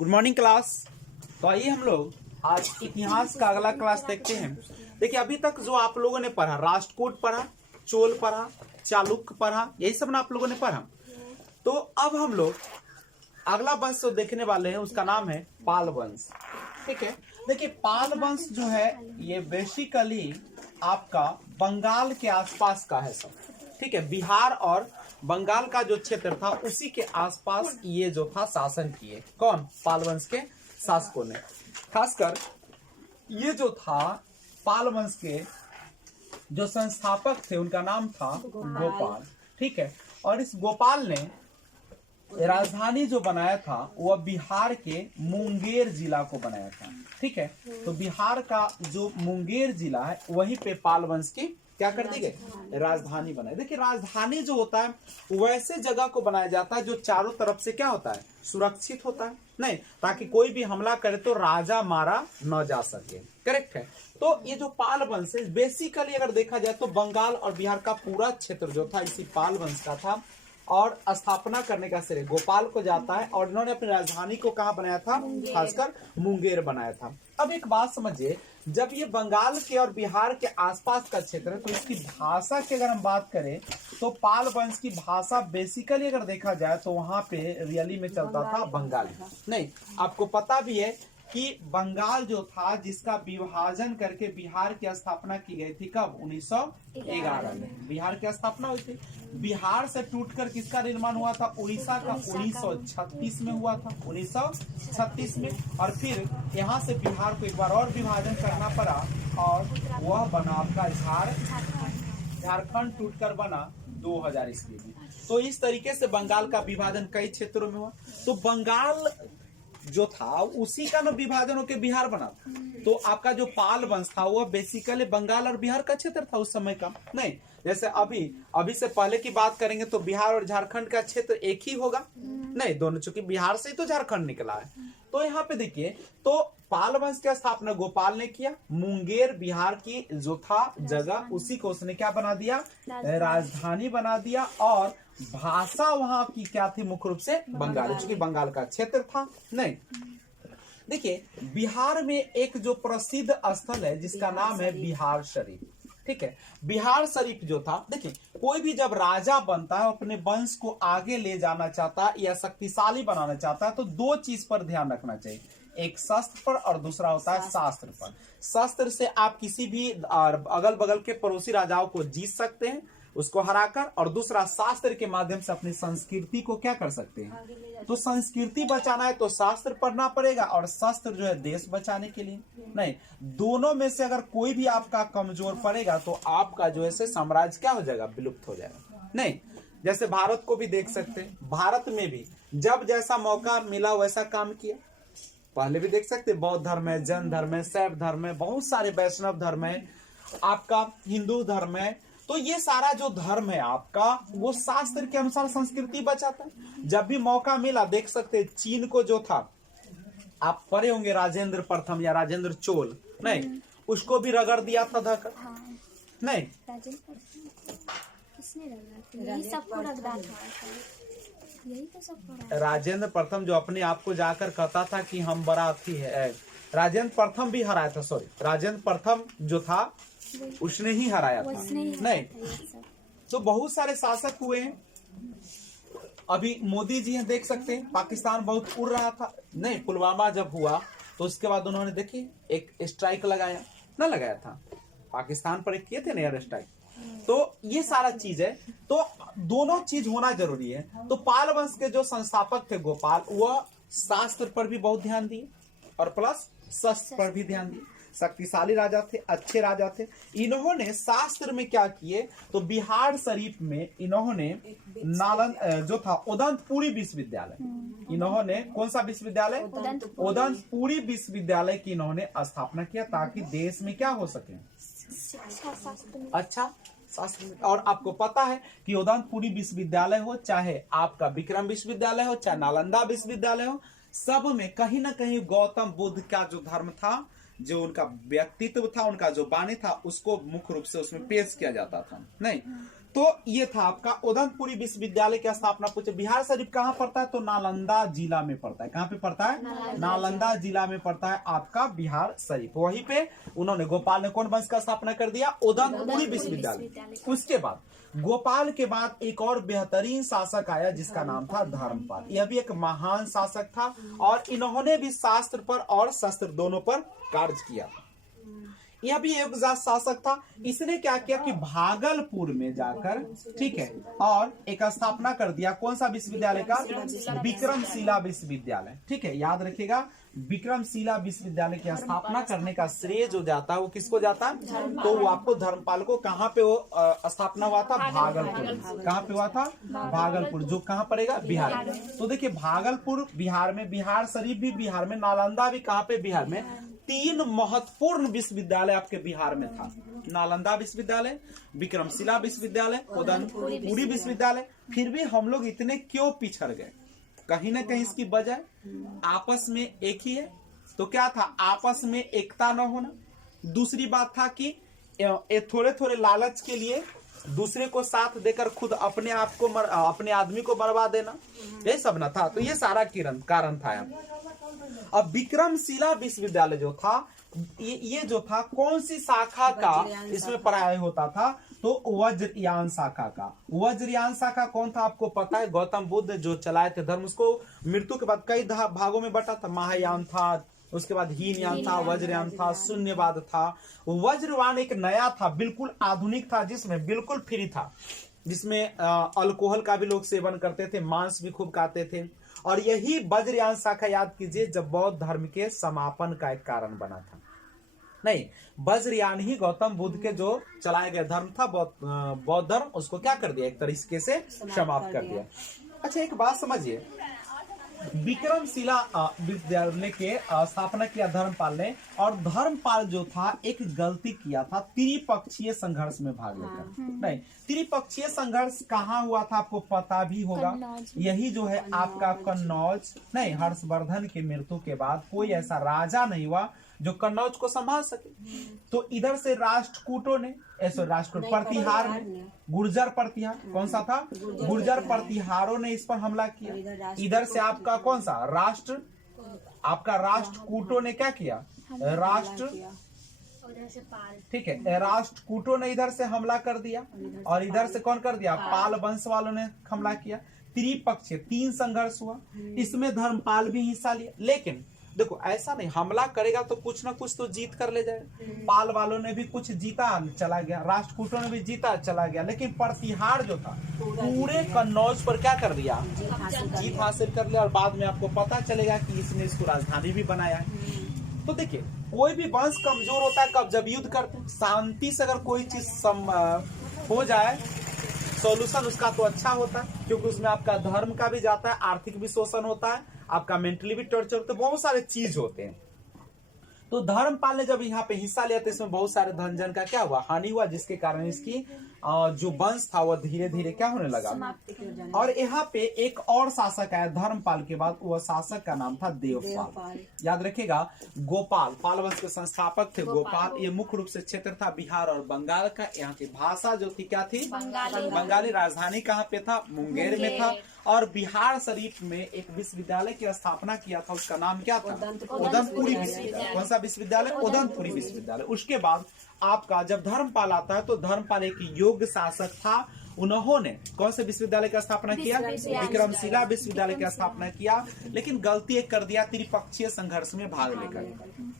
Good morning class. तो आइए हम लोग आज इतिहास का अगला क्लास देखते हैं। देखिए अभी तक जो आप लोगों ने पढ़ा, राष्ट्रकूट पढ़ा, चोल पढ़ा, चालुक्य पढ़ा, यही सब ना आप लोगों ने पढ़ा। तो अब हम लोग अगला वंश जो देखने वाले हैं उसका नाम है पाल वंश। ठीक है, देखिए पाल वंश जो है ये बेसिकली आपका बंगाल के आसपास का है सब। ठीक है, बिहार और बंगाल का जो क्षेत्र था उसी के आसपास ये जो था शासन किए। कौन? पाल वंश के शासकों ने। खासकर ये जो था पाल वंश के जो संस्थापक थे उनका नाम था गोपाल। ठीक है, और इस गोपाल ने राजधानी जो बनाया था वह बिहार के मुंगेर जिला को बनाया था। ठीक है, तो बिहार का जो मुंगेर जिला है वहीं पे पाल वंश की क्या कर दी गई? राजधानी बनाई। देखिए राजधानी जो होता है वैसे जगह को बनाया जाता है जो चारों तरफ से क्या होता है? सुरक्षित होता है, नहीं ताकि कोई भी हमला करे तो राजा मारा न जा सके। करेक्ट है। तो ये जो पाल वंश है बेसिकली अगर देखा जाए तो बंगाल और बिहार का पूरा क्षेत्र जो था इसी पाल वंश का था, और स्थापना करने का श्रेय गोपाल को जाता है। और इन्होंने अपनी राजधानी को कहाँ बनाया था? खासकर मुंगेर बनाया था। अब एक बात समझिए, जब ये बंगाल के और बिहार के आसपास का क्षेत्र है तो इसकी भाषा की अगर हम बात करें तो पाल वंश की भाषा बेसिकली अगर देखा जाए तो वहां पे रियली में चलता था बंगाली। नहीं, आपको पता भी है कि बंगाल जो था जिसका विभाजन करके बिहार की स्थापना की गई थी कब? 1911 में बिहार की स्थापना हुई थी। बिहार से टूटकर किसका निर्माण हुआ था? उड़ीसा का 1936 में हुआ था, 1936 में। और फिर यहाँ से बिहार को एक बार और विभाजन करना पड़ा और वह बना आपका झारखंड टूटकर बना 2000 ईस्वी में। तो इस तरीके से बंगाल का विभाजन कई क्षेत्रों में हुआ। तो बंगाल जो था उसी का ना विभाजन होकर बिहार बना। तो आपका जो पाल वंश था वह बेसिकली बंगाल और बिहार का क्षेत्र था उस समय का। नहीं, जैसे अभी से पहले की बात करेंगे तो बिहार और झारखंड का क्षेत्र एक ही होगा। नहीं, दोनों, चूंकि बिहार से ही तो झारखंड निकला है। तो यहाँ पे देखिए, तो पाल वंश की स्थापना गोपाल ने किया। मुंगेर बिहार की जो था जगह उसी को उसने क्या बना दिया? राजधानी बना दिया। और भाषा वहां की क्या थी? मुख्य रूप से बंगाली, चूंकि बंगाल का क्षेत्र था। नहीं, देखिए बिहार में एक जो प्रसिद्ध स्थल है जिसका नाम है बिहार शरीफ। ठीक है, बिहार शरीफ जो था, देखिए कोई भी जब राजा बनता है अपने वंश को आगे ले जाना चाहता है या शक्तिशाली बनाना चाहता है तो दो चीज पर ध्यान रखना चाहिए, एक शस्त्र पर और दूसरा होता है शास्त्र पर। शस्त्र से आप किसी भी अगल बगल के पड़ोसी राजाओं को जीत सकते हैं उसको हराकर, और दूसरा शास्त्र के माध्यम से अपनी संस्कृति को क्या कर सकते हैं? तो संस्कृति बचाना है तो शास्त्र पढ़ना पड़ेगा, और शस्त्र जो है देश बचाने के लिए। नहीं, दोनों में से अगर कोई भी आपका कमजोर पड़ेगा तो आपका जो है साम्राज्य क्या हो जाएगा? विलुप्त हो जाएगा। नहीं, जैसे भारत को भी देख सकते हैं, भारत में भी जब जैसा मौका मिला वैसा काम किया। पहले भी देख सकते, बौद्ध धर्म है, जैन धर्म है, शैव धर्म है, बहुत सारे वैष्णव धर्म है, आपका हिंदू धर्म है। तो ये सारा जो धर्म है आपका वो शास्त्र के अनुसार संस्कृति बचाता है। जब भी मौका मिला देख सकते, चीन को जो था आप पढ़े होंगे, राजेंद्र प्रथम या राजेंद्र चोल, नहीं उसको भी रगड़ दिया था धकर। नहीं, राजेंद्र प्रथम जो अपने आप को जाकर कहता था कि हम बड़ा अथी है, राजेंद्र प्रथम भी हराया था। सॉरी, राजेंद्र प्रथम जो था उसने ही हराया था। नहीं, तो बहुत सारे शासक हुए हैं। अभी मोदी जी हैं, देख सकते हैं पाकिस्तान बहुत उड़ रहा था। नहीं, पुलवामा जब हुआ तो उसके बाद उन्होंने देखिए एक स्ट्राइक लगाया, ना लगाया था पाकिस्तान पर, एक किए थे ना एयर स्ट्राइक। तो ये सारा चीज है, तो दोनों चीज होना जरूरी है। तो पाल वंश के जो संस्थापक थे गोपाल, वह शास्त्र पर भी बहुत ध्यान दिए और प्लस शस्त्र पर भी ध्यान दिए। शक्तिशाली राजा थे, अच्छे राजा थे। इन्होंने शास्त्र में क्या किए तो बिहार शरीफ में इन्होंने जो था उदंतपुरी विश्वविद्यालय, इन्होंने कौन सा विश्वविद्यालय? उदंतपुरी विश्वविद्यालय की इन्होंने स्थापना किया ताकि देश में क्या हो सके? अच्छा शास्त्र। और आपको पता है कि उदंतपुरी विश्वविद्यालय हो, चाहे आपका विक्रम विश्वविद्यालय हो, चाहे नालंदा विश्वविद्यालय हो, सब में कहीं ना कहीं गौतम बुद्ध का जो धर्म था, जो उनका व्यक्तित्व था, उनका जो वाणी था, उसको मुख्य रूप से उसमें पेश किया जाता था। नहीं, तो ये था आपका उदनपुरी विश्वविद्यालय की स्थापना पूछे। बिहार शरीफ कहाँ पड़ता है? तो नालंदा जिला में पड़ता है। कहाँ पे पड़ता है? नालंदा जिला में पड़ता है आपका बिहार शरीफ। वहीं पे उन्होंने, गोपाल ने कौन वंश का स्थापना कर दिया? उदनपुरी विश्वविद्यालय। उसके बाद गोपाल के बाद एक और बेहतरीन शासक आया जिसका नाम था धर्मपाल। यह भी एक महान शासक था और इन्होंने भी शास्त्र पर और शस्त्र दोनों पर कार्य किया। यह भी एक शासक था। इसने क्या किया कि भागलपुर में जाकर, ठीक है, और एक स्थापना कर दिया। कौन सा विश्वविद्यालय का? विक्रमशिला विश्वविद्यालय। ठीक है, याद रखिएगा, विक्रमशिला विश्वविद्यालय की स्थापना करने का श्रेय जो जाता है वो किसको जाता है? तो वो आपको धर्मपाल को। कहाँ पे वो स्थापना हुआ था? भागलपुर। कहाँ पे हुआ था? भागलपुर, जो कहाँ पड़ेगा? बिहार में। तो देखिए, भागलपुर बिहार में, बिहार शरीफ भी बिहार में, नालंदा भी कहाँ पे? बिहार में। 3 महत्वपूर्ण विश्वविद्यालय आपके बिहार में था। नालंदा विश्वविद्यालय, विक्रमशिला विश्वविद्यालय, उदनपुरी विश्वविद्यालय। फिर भी हम लोग इतने क्यों पिछड़ गए? कहीं ना कहीं इसकी वजह आपस में एक ही है। तो क्या था? आपस में एकता न होना। दूसरी बात था कि थोड़े थोड़े लालच के लिए दूसरे को साथ देकर खुद अपने आप को अपने आदमी को मरवा देना, ये सब ना था। तो ये सारा कारण था। अब विक्रमशिला विश्वविद्यालय जो था, ये जो था कौन सी शाखा का इसमें पढ़ाई होता था? तो वज्रयान शाखा का। वज्रयान शाखा कौन था आपको पता है? गौतम बुद्ध जो चलाए थे धर्म, उसको मृत्यु के बाद कई भागों में बटा था। महायान था, उसके बाद हीनयान था, वज्रयान था, शून्यवाद था। वज्रयान एक नया था, बिल्कुल आधुनिक था, जिसमें बिल्कुल फ्री था, जिसमें अल्कोहल का भी लोग सेवन करते थे, मांस भी खूब खाते थे। और यही वज्रयान शाखा, याद कीजिए, जब बौद्ध धर्म के समापन का एक कारण बना था। नहीं, वज्रयान ही गौतम बुद्ध के जो चलाए गए धर्म था, बौद्ध धर्म, उसको क्या कर दिया? एक तरीके से समाप्त कर दिया। अच्छा, एक बात समझिए, विक्रमशिला विश्वविद्यालय के स्थापना किया धर्मपाल ने, और धर्मपाल जो था एक गलती किया था, त्रिपक्षीय संघर्ष में भाग लेकर। नहीं, त्रिपक्षीय संघर्ष कहाँ हुआ था आपको पता भी होगा। यही जो है आपका कन्नौज। नहीं, हर्षवर्धन की मृत्यु के बाद कोई ऐसा राजा नहीं हुआ जो कन्नौज को संभाल सके। तो इधर से राष्ट्रकूटों ने, राष्ट्रकूट प्रतिहार, गुर्जर प्रतिहार, कौन सा था? गुर्जर प्रतिहारों ने इस पर हमला किया। इधर से आपका कौन सा आपका राष्ट्रकूटों ने क्या किया? ठीक है, राष्ट्रकूटों ने इधर से हमला कर दिया, और इधर से कौन कर दिया? पाल वंश वालों ने हमला किया। त्रिपक्षीय 3 संघर्ष हुआ, इसमें धर्मपाल भी हिस्सा लिया। लेकिन देखो, ऐसा नहीं, हमला करेगा तो कुछ ना कुछ तो जीत कर ले जाएगा। पाल वालों ने भी कुछ जीता, चला गया, राष्ट्रकूटों ने भी जीता, चला गया। लेकिन प्रतिहार जो था पूरे कन्नौज पर क्या कर दिया? जीत हासिल कर लिया। और बाद में आपको पता चलेगा कि इसने इसको राजधानी भी बनाया है। तो देखिए, कोई भी वंश कमजोर होता है कब? जब युद्ध करते। शांति से अगर कोई चीज हो जाए, सॉल्यूशन उसका तो अच्छा होता है, क्योंकि उसमें आपका धर्म का भी जाता है, आर्थिक भी शोषण होता है, आपका मेंटली भी टॉर्चर होता है, बहुत सारे चीज होते हैं। तो धर्मपाल ने जब यहाँ पे हिस्सा लिया तो इसमें बहुत सारे धन जन का क्या हुआ? हानि हुआ, जिसके कारण इसकी जो वंश था वो धीरे धीरे क्या होने लगा। और यहाँ पे एक और शासक आया धर्मपाल के बाद, वह शासक का नाम था देवपाल। याद रखिएगा, गोपाल, पाल वंश के संस्थापक थे गोपाल। ये मुख्य रूप से क्षेत्र था बिहार और बंगाल का। यहाँ की भाषा जो थी क्या थी? बंगाली। राजधानी कहाँ पे था? मुंगेर में था। और बिहार शरीफ में एक विश्वविद्यालय की स्थापना किया था, उसका नाम क्या था? उदनपुरी विश्वविद्यालय। कौन सा विश्वविद्यालय? उदनपुरी विश्वविद्यालय। उसके बाद आपका जब धर्मपाल आता है तो धर्मपाल एक योग्य शासक था। उन्होंने कौन से विश्वविद्यालय की स्थापना किया? विक्रमशिला विश्वविद्यालय की स्थापना किया। लेकिन गलती एक कर दिया, त्रिपक्षीय संघर्ष में भाग लेकर।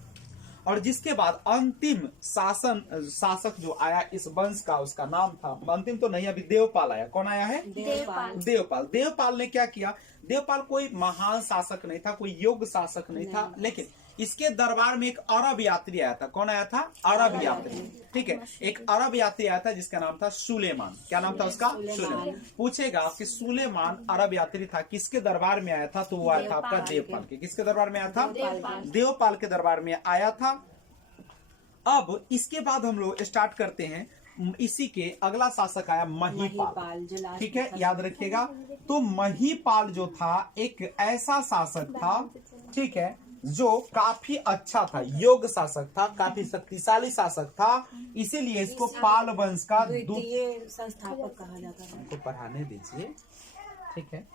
और जिसके बाद अंतिम शासक जो आया इस वंश का, उसका नाम था, अंतिम तो नहीं, अभी देवपाल आया। कौन आया है? देवपाल। देवपाल ने क्या किया? देवपाल कोई महान शासक नहीं था, कोई योग्य शासक नहीं था, लेकिन इसके दरबार में एक अरब यात्री आया था। कौन आया था? अरब यात्री। ठीक है, एक अरब यात्री आया था जिसका नाम था सुलेमान। क्या नाम था उसका? सुलेमान। पूछेगा कि सुलेमान अरब यात्री था, किसके दरबार में आया था? तो वो आया था आपका देवपाल के। किसके दरबार में आया था? देवपाल के दरबार में आया था। अब इसके बाद हम लोग स्टार्ट करते हैं, इसी के अगला शासक आया महीपाल। ठीक है, याद रखिएगा। तो महीपाल जो था एक ऐसा शासक था, ठीक है, जो काफी अच्छा था, योग्य शासक था, काफी शक्तिशाली शासक था, इसीलिए इसको पाल वंश का द्वितीय संस्थापक कहा जाता है। हमको पढ़ाने दीजिए, ठीक है।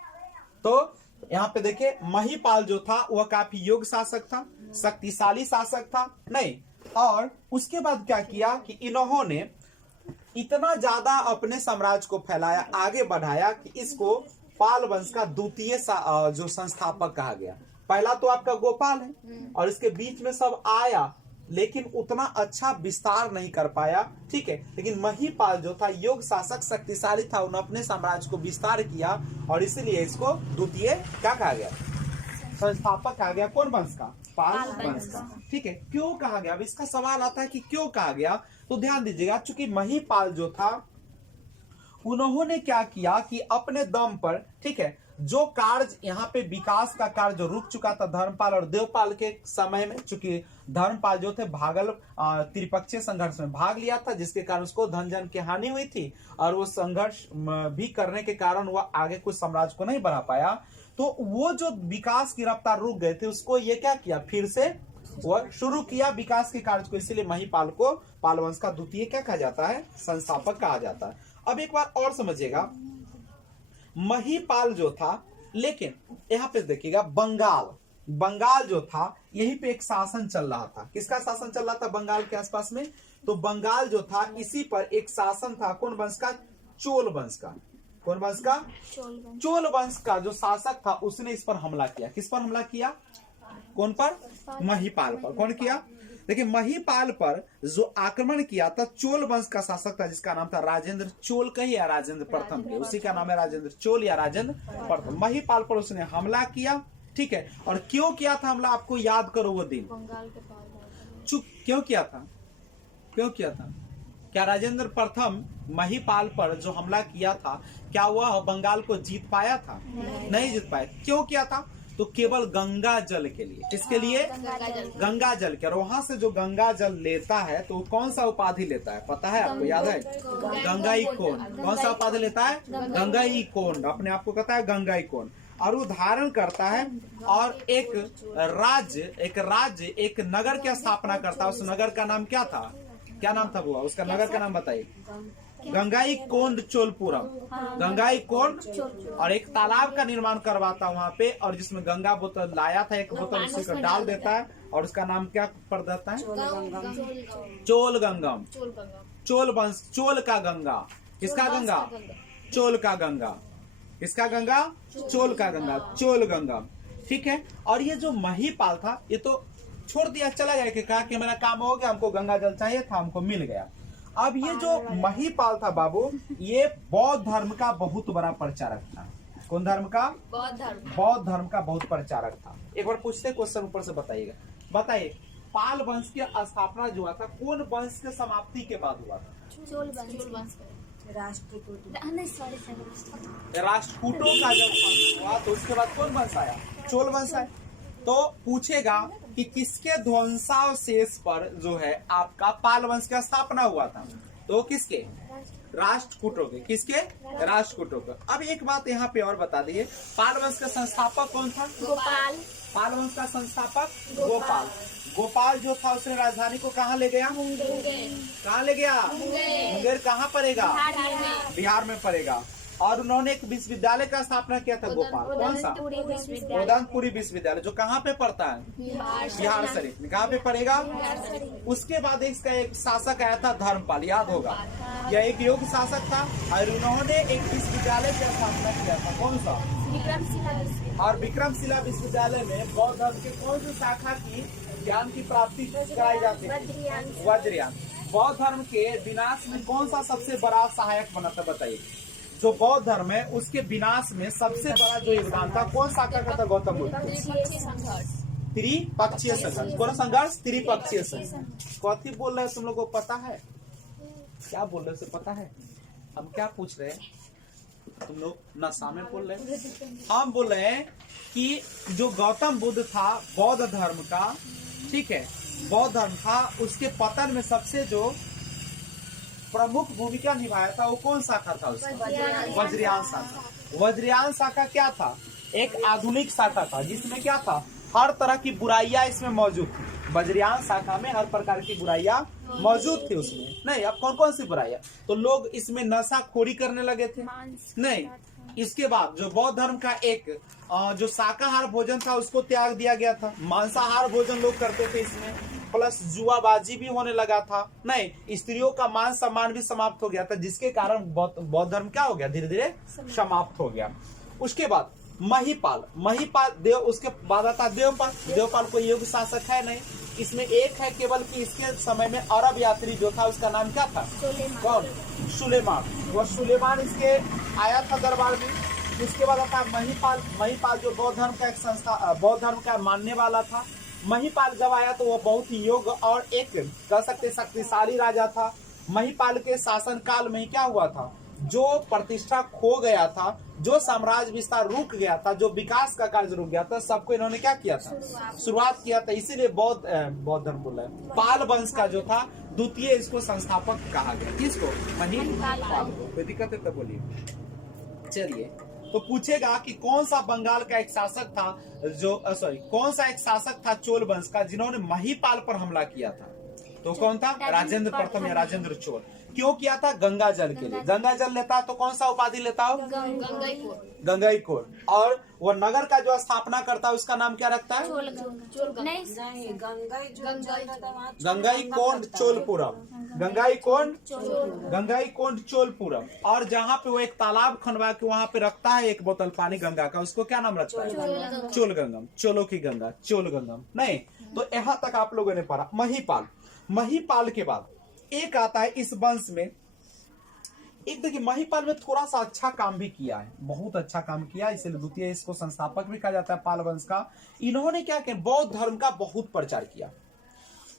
तो यहाँ पे देखिए, महिपाल जो था वह काफी योग्य शासक था, शक्तिशाली शासक था, नहीं, और उसके बाद क्या किया कि इन्होंने इतना ज्यादा अपने साम्राज्य को फैलाया, आगे बढ़ाया कि इसको पाल वंश का द्वितीय जो संस्थापक कहा गया। पहला तो आपका गोपाल है और इसके बीच में सब आया, लेकिन उतना अच्छा विस्तार नहीं कर पाया, ठीक है। लेकिन महिपाल जो था योग्य शासक, शक्तिशाली था, उन्होंने अपने साम्राज्य को विस्तार किया और इसीलिए इसको द्वितीय क्या कहा गया, संस्थापक कहा गया। कौन वंश का? पाल वंश का, ठीक है। क्यों कहा गया? अब इसका सवाल आता है कि क्यों कहा गया, तो ध्यान दीजिएगा, चूंकि महिपाल जो था उन्होंने क्या किया कि अपने दम पर, ठीक है, जो कार्य यहाँ पे विकास का कार्य जो रुक चुका था धर्मपाल और देवपाल के समय में, चूंकि धर्मपाल जो थे भागल त्रिपक्षीय संघर्ष में भाग लिया था, जिसके कारण उसको धन जन की हानि हुई थी और वो संघर्ष भी करने के कारण वह आगे कुछ साम्राज्य को नहीं बढ़ा पाया। तो वो जो विकास की रफ्तार रुक गए थे, उसको ये क्या किया, फिर से वह शुरू किया विकास के कार्य को, इसीलिए महिपाल को पाल वंश का द्वितीय क्या कहा जाता है, संस्थापक कहा जाता है। अब एक बार और समझिएगा, महिपाल जो था, लेकिन यहाँ पे देखिएगा बंगाल जो था, यहीं पे एक शासन चल रहा था। किसका शासन चल रहा था बंगाल के आसपास में? तो बंगाल जो था, इसी पर एक शासन था, कौन वंश का? चोल वंश का। कौन वंश का? चोल वंश का जो शासक था उसने इस पर हमला किया। किस पर हमला किया? कौन पर? महिपाल पर। कौन किया? देखिए, महिपाल पर जो आक्रमण किया था चोल वंश का शासक था, जिसका नाम था राजेंद्र चोल कही या राजेंद्र प्रथम के, उसी का नाम है राजेंद्र चोल या राजेंद्र प्रथम। महिपाल पर उसने हमला किया, ठीक है। और क्यों किया था हमला, आपको याद करो वो दिन, क्यों किया था? क्यों किया था? क्या राजेंद्र प्रथम महिपाल पर जो हमला किया था, क्या वह बंगाल को जीत पाया था? नहीं जीत पाया। क्यों किया था? तो केवल गंगा जल के लिए। किसके लिए? गंगा जल के। और वहां से जो गंगा जल लेता है तो कौन सा उपाधि लेता है, पता है आपको? याद है? गंगाईकोंड। कौन सा उपाधि लेता है? गंगाईकोंड। अपने आप को कहता है गंगाईकोंड, और वो धारण करता है और एक राज्य एक नगर की स्थापना करता है। उस नगर का नाम क्या था? क्या नाम था वो? उसका नगर का नाम बताइए। गंगाईकोंड चोलपुरम। गंगाईकोंड, और एक तालाब का निर्माण करवाता वहां पे, और जिसमें गंगा बोतल लाया था, एक बोतल उसी को डाल देता है और उसका नाम क्या पड़ जाता है? चोल गंगम। चोल वंश, चोल का गंगा। किसका गंगा? चोल का गंगा। किसका गंगा? चोल का गंगा, चोल गंगम, ठीक है। और ये जो महिपाल था, ये तो छोड़ दिया, चला गया, कि कहा कि मेरा काम हो गया, हमको गंगा जल चाहिए था, हमको मिल गया। अब ये जो महिपाल था बाबू, ये बौद्ध धर्म का बहुत बड़ा प्रचारक था। कौन धर्म का? बौद्ध धर्म का बहुत प्रचारक था। एक बार पूछते क्वेश्चन ऊपर से बताइएगा, बताइए पाल वंश की स्थापना जो हुआ था, कौन वंश के समाप्ति के बाद हुआ था? राष्ट्रकूटों का जब वंश हुआ तो उसके बाद कौन वंश आया? चोल वंश आया। तो पूछेगा कि किसके ध्वंसावशेष पर जो है आपका पाल वंश का स्थापना हुआ था? तो किसके? राष्ट्रकूटों के। किसके? राष्ट्रकूटों के। अब एक बात यहाँ पे और बता दिए, पाल वंश का संस्थापक कौन था? गोपाल। पाल वंश का संस्थापक गोपाल। गोपाल जो था उसने राजधानी को कहाँ ले गया? कहाँ ले गया? मुंगेर। कहाँ पड़ेगा? बिहार में पड़ेगा। और उन्होंने एक विश्वविद्यालय का स्थापना किया था गोपाल। कौन सा? उदयपुरी विश्वविद्यालय, जो कहाँ पे पड़ता है? बिहार शरीफ में। कहाँ पे पड़ेगा? उसके बाद इसका एक शासक आया था धर्मपाल, याद होगा। यह एक योग्य शासक था और उन्होंने एक विश्वविद्यालय की स्थापना किया था। कौन सा? और विक्रमशिला विश्वविद्यालय में बौद्ध धर्म के कौन सी शाखा की ज्ञान की प्राप्ति कराई जाती है? वज्रयान। बौद्ध धर्म के विनाश में कौन सा सबसे बड़ा सहायक बना था, बताइए? जो बौद्ध धर्म है उसके विनाश में सबसे बड़ा जो योगदान था, कौन शाखा का था? गौतम बुद्ध। त्रिपक्षीय संघर्ष। कौन संघर्ष? त्रिपक्षीय संघर्ष। कौथी बोल रहे हैं तुम लोग को पता है? क्या बोल रहे हो पता है? हम क्या पूछ रहे हैं? तुम लोग नशा में बोल रहे हैं। हम बोल रहे हैं कि जो गौतम बुद्ध था बौद्ध धर्म का, ठीक है, बौद्ध धर्म था, उसके पतन में सबसे जो प्रमुख भूमिका निभाया था वो कौन शाखा था? उसका वज्रयान शाखा। वज्रयान शाखा क्या था? एक आधुनिक शाखा था जिसमें क्या था? हर तरह की बुराइयां इसमें मौजूद थी। वज्रयान शाखा में हर प्रकार की बुराइयां मौजूद थी उसमें। नहीं, अब कौन कौन सी बुराइयां? तो लोग इसमें नशाखोरी करने लगे थे। नहीं, इसके बाद जो बौद्ध धर्म का एक जो शाकाहार भोजन था उसको त्याग दिया गया था। मांसाहार भोजन लोग करते थे इसमें, प्लस जुआबाजी भी होने लगा था। नहीं, स्त्रियों का मान सम्मान भी समाप्त हो गया था, जिसके कारण बौद्ध धर्म क्या हो गया, धीरे धीरे समाप्त हो गया। उसके बाद महिपाल देव, उसके बाद आता देवपाल। देवपाल कोई योग्य शासक है नहीं, इसमें एक है केवल कि इसके समय में अरब यात्री जो था उसका नाम क्या था? कौन? सुलेमान। वह सुलेमान इसके आया था दरबार में। इसके बाद आता है महिपाल। महिपाल जो बौद्ध धर्म का एक संस्था, बौद्ध धर्म का मानने वाला था। महिपाल जब आया तो वह बहुत ही योग्य और एक कह सकते शक्तिशाली राजा था। महिपाल के शासन काल में क्या हुआ था, जो प्रतिष्ठा खो गया था, जो साम्राज्य विस्तार रुक गया था, जो विकास का कार्य रुक गया था, सबको इन्होंने क्या किया था? शुरुआत किया था। इसीलिए बौद्ध धर्म बोला है। पाल वंश का जो था द्वितीय इसको संस्थापक कहा गया। किसको? महिपाल को। कोई दिक्कत है तो बोलिए। चलिए, तो पूछेगा कि कौन सा बंगाल का एक शासक था जो कौन सा एक शासक था चोल वंश का जिन्होंने महिपाल पर हमला किया था? तो कौन था? राजेंद्र प्रथम या राजेंद्र चोल। क्यों किया था? गंगा जल के लिए। गंगा जल लेता तो कौन सा उपाधि लेता हो? गंगाईकोर। और वो नगर का जो स्थापना करता है उसका नाम क्या रखता है? गंगाईकोंड चोलपुरम। गंगाईकोंड चोलपुरम। और जहाँ पे वो एक तालाब खनवा के वहाँ पे रखता है एक बोतल पानी गंगा का, उसको क्या नाम रखता है? चोलगंगम। चोलो की गंगा, चोलगंगम। नहीं, तो यहाँ तक आप लोगों ने पढ़ा। महिपाल के बाद एक आता है इस वंश में, एक देखिए महिपाल में थोड़ा सा अच्छा काम भी किया है, बहुत अच्छा काम किया, इसलिए द्वितीय इसको संस्थापक भी कहा जाता है पाल वंश का। इन्होंने क्या किया? बौद्ध धर्म का बहुत प्रचार किया।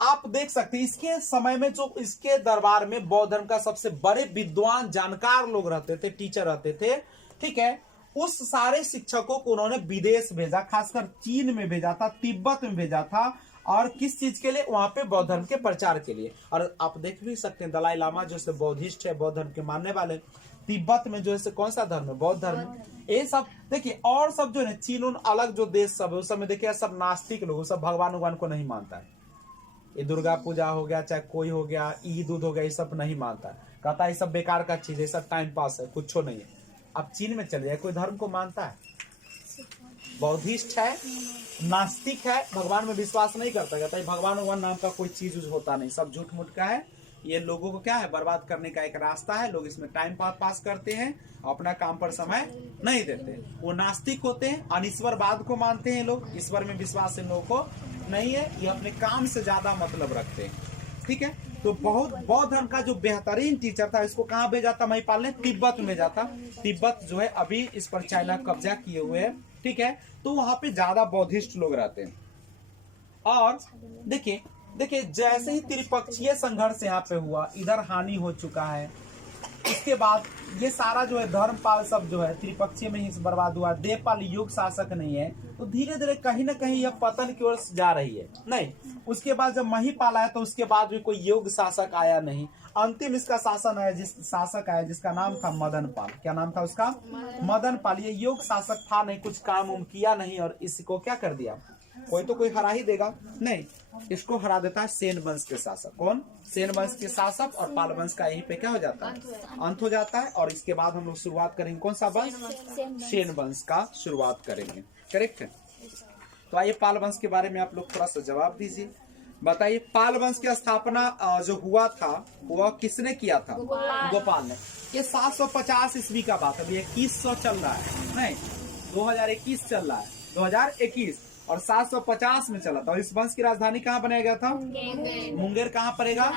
आप देख सकते हैं इसके समय में जो इसके दरबार में बौद्ध धर्म का सबसे बड़े विद्वान जानकार लोग रहते थे, टीचर रहते थे, ठीक है, उस सारे शिक्षकों को उन्होंने विदेश भेजा, खासकर चीन में भेजा था, तिब्बत में भेजा था। और किस चीज के लिए? वहां पे बौद्ध धर्म के प्रचार के लिए। और आप देख भी सकते हैं दलाई लामा जो से बौद्धिस्ट है, बौद्ध धर्म के मानने वाले। तिब्बत में जो है कौन सा धर्म है? बौद्ध धर्म। ये सब देखिए, और सब जो है चीन उन अलग जो देश सब है उस सब में देखिए सब नास्तिक लोग, सब भगवान को नहीं मानता है। ये दुर्गा पूजा हो गया, चाहे कोई हो गया, ईद उद हो गया, ये सब नहीं मानता है, कहता है ये सब बेकार का चीज है, सब टाइम पास है, कुछ नहीं है। अब चीन में चले जाए, कोई धर्म को मानता है? बौद्धिस्ट है, नास्तिक है, भगवान में विश्वास नहीं करता, कहता है भगवान नाम का कोई चीज होता नहीं, सब झूठ मूठ का है। ये लोगों को क्या है? बर्बाद करने का एक रास्ता है। लोग इसमें टाइम पास करते हैं, अपना काम पर समय नहीं देते। वो नास्तिक होते हैं, अनिश्वरवाद को मानते हैं लोग, ईश्वर में विश्वास इन लोगों को नहीं है, ये अपने काम से ज्यादा मतलब रखते हैं, ठीक है। तो बौद्ध धर्म का जो बेहतरीन टीचर था, इसको कहाँ भेजा था महिपाल ने? तिब्बत में भेजा था। तिब्बत जो है अभी इस पर चाइना कब्जा किए हुए है, ठीक है, तो वहां पे ज्यादा बौद्धिस्ट लोग रहते हैं। और देखिए जैसे ही त्रिपक्षीय संघर्ष यहाँ पे हुआ, इधर हानि हो चुका है, इसके बाद ये सारा जो है धर्मपाल सब जो है त्रिपक्षीय में ही बर्बाद हुआ। देवपाल युग शासक नहीं है, तो धीरे धीरे कहीं ना कहीं यह पतन की ओर जा रही है। नहीं, उसके बाद जब महिपाल आया तो उसके बाद भी कोई योग्य शासक आया नहीं। अंतिम इसका शासन आया, शासक आया जिसका नाम था मदनपाल। क्या नाम था उसका? मदनपाल। ये योग्य शासक था नहीं, कुछ काम उम किया नहीं, और इसको क्या कर दिया? कोई तो कोई हरा ही देगा, नहीं, इसको हरा देता है सेन वंश के शासक। कौन? सेन वंश के शासक। और पाल वंश का यहीं पे क्या हो जाता है? अंत हो जाता है। और इसके बाद हम लोग शुरुआत करेंगे कौन सा वंश? सेन वंश का शुरुआत करेंगे। करेक्ट है। तो आइए पाल वंश के बारे में आप लोग थोड़ा सा जवाब दीजिए, बताइए पाल वंश की स्थापना जो हुआ था वह किसने किया था? गोपाल ने। ये 750 ईस्वी का बात, अभी 2100 चल रहा है, नहीं 2021 चल रहा है, 2021 और 750 में चला था। और इस वंश की राजधानी कहाँ बनाया गया था? मुंगेर। कहाँ पड़ेगा?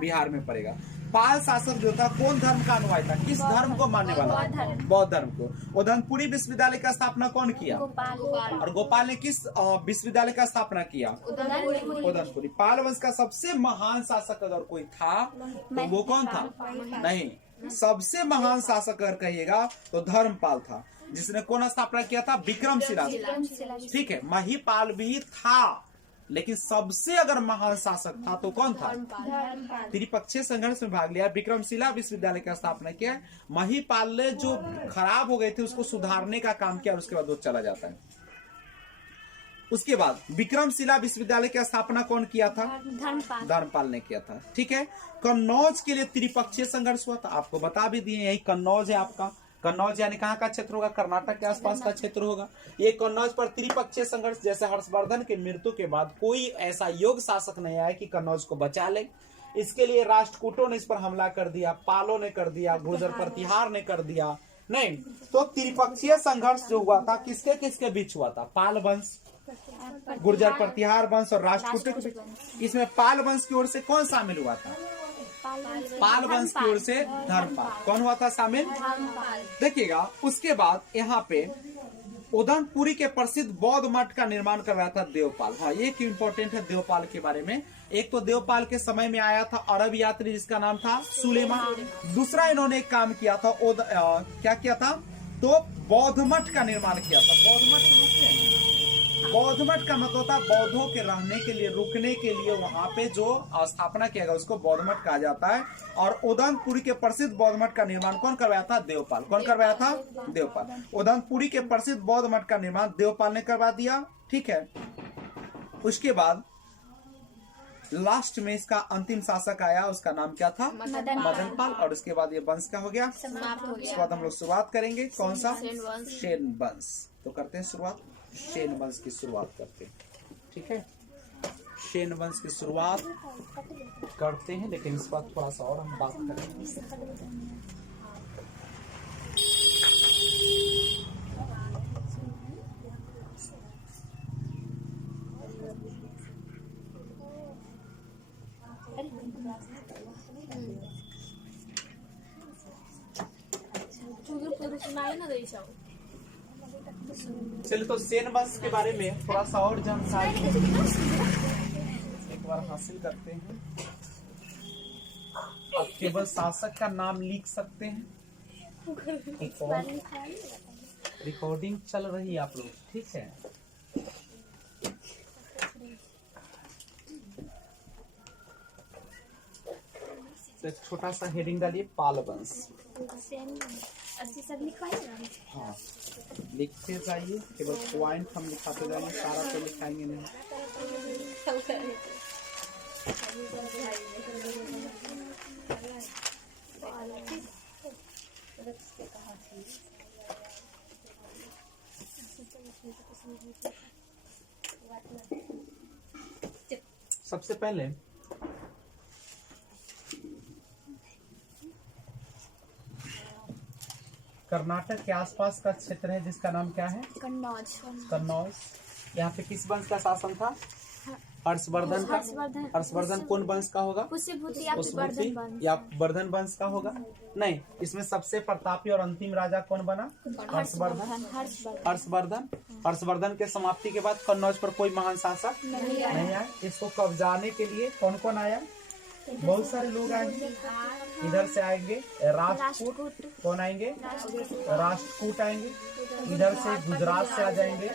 बिहार में पड़ेगा। पाल शासक जो था कौन धर्म का अनुयायी था? किस धर्म को मानने वाला? बौद्ध धर्म को। उदयपुरी विश्वविद्यालय का स्थापना कौन किया? और गोपाल ने किस विश्वविद्यालय का स्थापना किया? उदयपुरी। पाल वंश का सबसे महान शासक अगर कोई था तो वो कौन था? नहीं, सबसे महान शासक अगर कहिएगा तो धर्मपाल था, जिसने कौन स्थापना किया था? विक्रमशिला। ठीक है, महिपाल भी था, लेकिन सबसे अगर महान शासक था तो कौन था? त्रिपक्षीय संघर्ष में भाग लिया, विक्रमशिला विश्वविद्यालय का स्थापना किया। महिपाल ने जो खराब हो गए थे उसको सुधारने का काम किया और उसके बाद वो चला जाता है। उसके बाद विक्रमशिला विश्वविद्यालय की स्थापना कौन किया था? धर्मपाल ने किया था। ठीक है। कन्नौज के लिए त्रिपक्षीय संघर्ष हुआ था, आपको बता भी दिए, यही कन्नौज है आपका। कन्नौज यानी कहाँ का क्षेत्र होगा? कर्नाटक के आसपास का क्षेत्र होगा। ये कन्नौज पर त्रिपक्षीय संघर्ष, जैसे हर्षवर्धन के मृत्यु के बाद कोई ऐसा योग्य शासक नहीं आया कि कन्नौज को बचा ले। इसके लिए राष्ट्रकूटों ने इस पर हमला कर दिया, पालों ने कर दिया, गुर्जर प्रतिहार ने कर दिया। नहीं तो त्रिपक्षीय संघर्ष जो हुआ था किसके किसके बीच हुआ था? पाल वंश, गुर्जर प्रतिहार वंश और राष्ट्रकूटों के बीच। इसमें पाल वंश की ओर से कौन शामिल हुआ था? पाल वंश की ओर से धर्मपाल। कौन हुआ था शामिल? देखिएगा, उसके बाद यहाँ पे उदयपुरी के प्रसिद्ध बौद्ध मठ का निर्माण करवाया था देवपाल। हाँ, ये क्यों इम्पोर्टेंट है देवपाल के बारे में? एक तो देवपाल के समय में आया था अरब यात्री जिसका नाम था सुलेमान। दूसरा इन्होंने एक काम किया था, क्या किया था? तो बौद्ध मठ का निर्माण किया था। बौद्ध मठ समझते हैं? बौद्ध मठ का मतलब होता है बौद्धों के रहने के लिए, रुकने के लिए वहां पे जो स्थापना किया गया उसको बौद्ध मठ कहा जाता है। और उदयपुरी के प्रसिद्ध बौद्ध मठ का निर्माण कौन करवाया था? देवपाल। कौन करवाया था? देवपाल। उदयपुरी के प्रसिद्ध बौद्ध मठ का निर्माण देवपाल ने करवा दिया। ठीक है। उसके बाद लास्ट में इसका अंतिम शासक आया, उसका नाम क्या था? मदनपाल। और उसके बाद ये वंश का हो गया समाप्त हो गया। उसके बाद हम लोग शुरुआत करेंगे कौन सा? सेन वंश। तो करते हैं शुरुआत, सेन वंश की शुरुआत करते हैं। ठीक है, सेन वंश की शुरुआत करते हैं, लेकिन इस बात थोड़ा सा और हम बात करेंगे। चलिए, तो सेन वंश के बारे में थोड़ा सा और जानकारी एक बार हासिल करते हैं। आप केवल शासक का नाम लिख सकते हैं। रिकॉर्डिंग चल रही है आप लोग, ठीक है? तो एक छोटा सा हेडिंग डालिए, पाल वंश। हाँ, लिखते जाइए, केवल पॉइंट हम लिखाते जाएंगे, सारा तो लिखाएंगे नहीं। सबसे पहले कर्नाटक के आसपास का क्षेत्र है जिसका नाम क्या है? कन्नौज। कन्नौज। यहाँ पे किस वंश का शासन था? हर्षवर्धन का। हर्षवर्धन कौन वंश का होगा? या वर्धन वंश का होगा? नहीं, इसमें सबसे प्रतापी और अंतिम राजा कौन बना? हर्षवर्धन। हर्षवर्धन। हर्षवर्धन के समाप्ति के बाद कन्नौज पर कोई महान शासक नहीं आया। इसको कब्जाने के लिए कौन कौन आया? बहुत सारे लोग आएंगे। इधर से आएंगे राष्ट्रकूट। कौन आएंगे? राष्ट्रकूट आएंगे। इधर से गुजरात से आ जाएंगे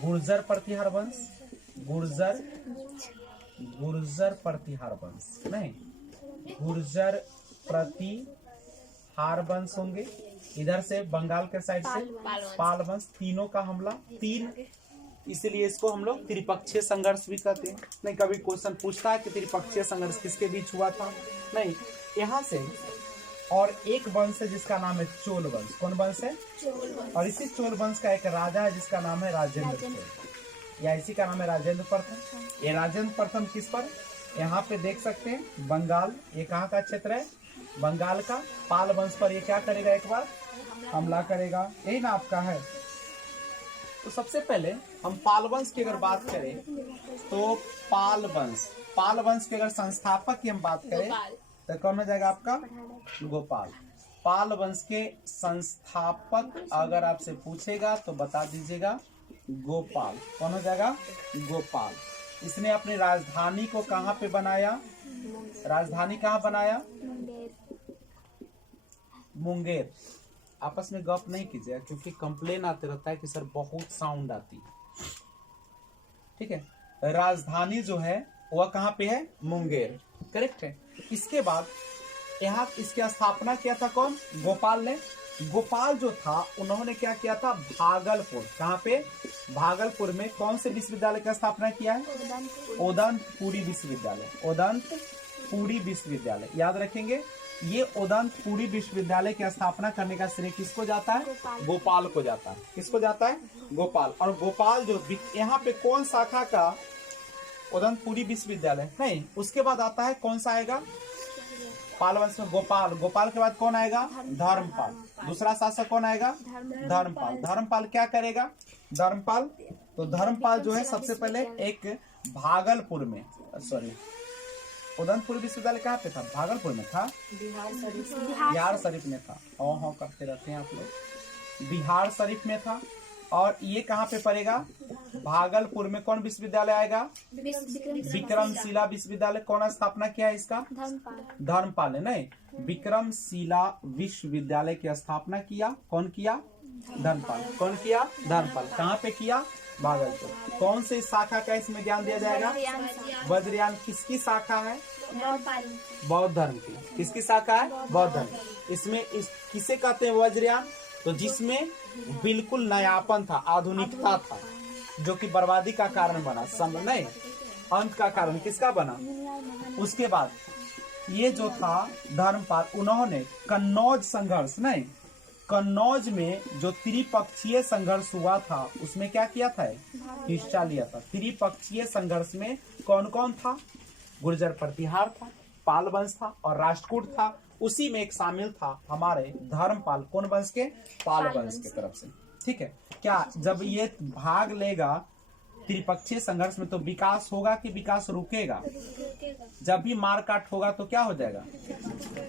गुर्जर प्रतिहार वंश। गुर्जर प्रतिहार वंश नहीं, गुर्जर प्रतिहार वंश होंगे। इधर से बंगाल के साइड से पाल वंश। तीनों का हमला, तीन, इसलिए इसको हम लोग त्रिपक्षीय संघर्ष भी कहते हैं। नहीं, कभी क्वेश्चन पूछता है कि त्रिपक्षीय संघर्ष किसके बीच हुआ था? नहीं, यहाँ से और एक वंश है जिसका नाम है चोल वंश। कौन वंश है? और इसी चोल वंश का एक राजा है जिसका नाम है राजेंद्र चोल, या इसी का नाम है राजेंद्र प्रथम। ये राजेंद्र प्रथम किस पर? यहाँ पे देख सकते हैं बंगाल, ये कहाँ का क्षेत्र है? बंगाल का। पाल वंश पर ये क्या करेगा? एक बार हमला करेगा, यही ना आपका है। तो सबसे पहले हम पाल वंश की अगर बात करें तो पाल वंश के अगर संस्थापक की हम बात करें तो कौन हो जाएगा आपका? गोपाल। पाल वंश के संस्थापक अगर आपसे पूछेगा तो बता दीजिएगा गोपाल। कौन हो जाएगा? गोपाल। इसने अपनी राजधानी को कहाँ पे बनाया? राजधानी कहाँ बनाया? मुंगेर। आपस में गप नहीं कीजिएगा क्योंकि कंप्लेन आते रहता है कि सर बहुत साउंड आती है, ठीक है? राजधानी जो है वह कहाँ पे है? मुंगेर, करेक्ट है। इसके बाद यहाँ इसकी स्थापना किया था कौन? गोपाल ने। गोपाल जो था उन्होंने क्या किया था, भागलपुर, कहाँ पे, भागलपुर में कौन से विश्वविद्यालय की स्थापना किया है, उदंतपुरी विश्वविद्यालय, उदंतपुरी विश्वविद्यालय, याद रखेंगे। ये उदंतपुरी विश्वविद्यालय की स्थापना करने का श्रेय किसको जाता है, गोपाल को जाता है। किसको जाता है, गोपाल। और गोपाल जो यहाँ पे कौन शाखा का, उदंतपुरी विश्वविद्यालय नहीं, उसके बाद आता है कौन सा आएगा, पाल वंश में गोपाल, गोपाल के बाद कौन आएगा, धर्मपाल, दूसरा शासक कौन आएगा, धर्मपाल। धर्मपाल क्या करेगा, धर्मपाल, तो धर्मपाल जो है सबसे पहले एक भागलपुर में, सॉरी उदंतपुर विश्वविद्यालय कहाँ पे था, भागलपुर में था, बिहार शरीफ में था, हाँ करते रहते हैं आप लोग, बिहार शरीफ में था। और ये कहाँ पे पड़ेगा, भागलपुर में कौन विश्वविद्यालय आएगा, विक्रमशिला विश्वविद्यालय। कौन स्थापना किया है इसका, धर्मपाल ने, नहीं, विक्रमशिला विश्वविद्यालय की स्थापना किया, कौन किया, धर्मपाल। कौन किया, धर्मपाल। कहाँ पे किया, भागलपुर। कौन से शाखा का इसमें ज्ञान दिया जाएगा, वज्रयान। किसकी शाखा है, बौद्ध धर्म की। किसकी शाखा है, बौद्ध धर्म। इसमें किसे कहते हैं वज्रयान, तो जिसमें बिल्कुल नयापन था, आधुनिकता था, जो कि बर्बादी का कारण बना, नहीं, अंत का कारण किसका बना। उसके बाद ये जो था धर्मपाल, उन्होंने कन्नौज संघर्ष, नहीं, कन्नौज में जो त्रिपक्षीय संघर्ष हुआ था उसमें क्या किया था, हिस्सा लिया था। त्रिपक्षीय संघर्ष में कौन कौन था, गुर्जर प्रतिहार था, पाल वंश था और राष्ट्रकूट था। उसी में एक शामिल था हमारे धर्मपाल, कौन वंश के, पाल वंश की तरफ से। ठीक है, क्या जब ये भाग लेगा त्रिपक्षीय संघर्ष में तो विकास होगा कि विकास रुकेगा, जब भी मारकाट होगा तो क्या हो जाएगा,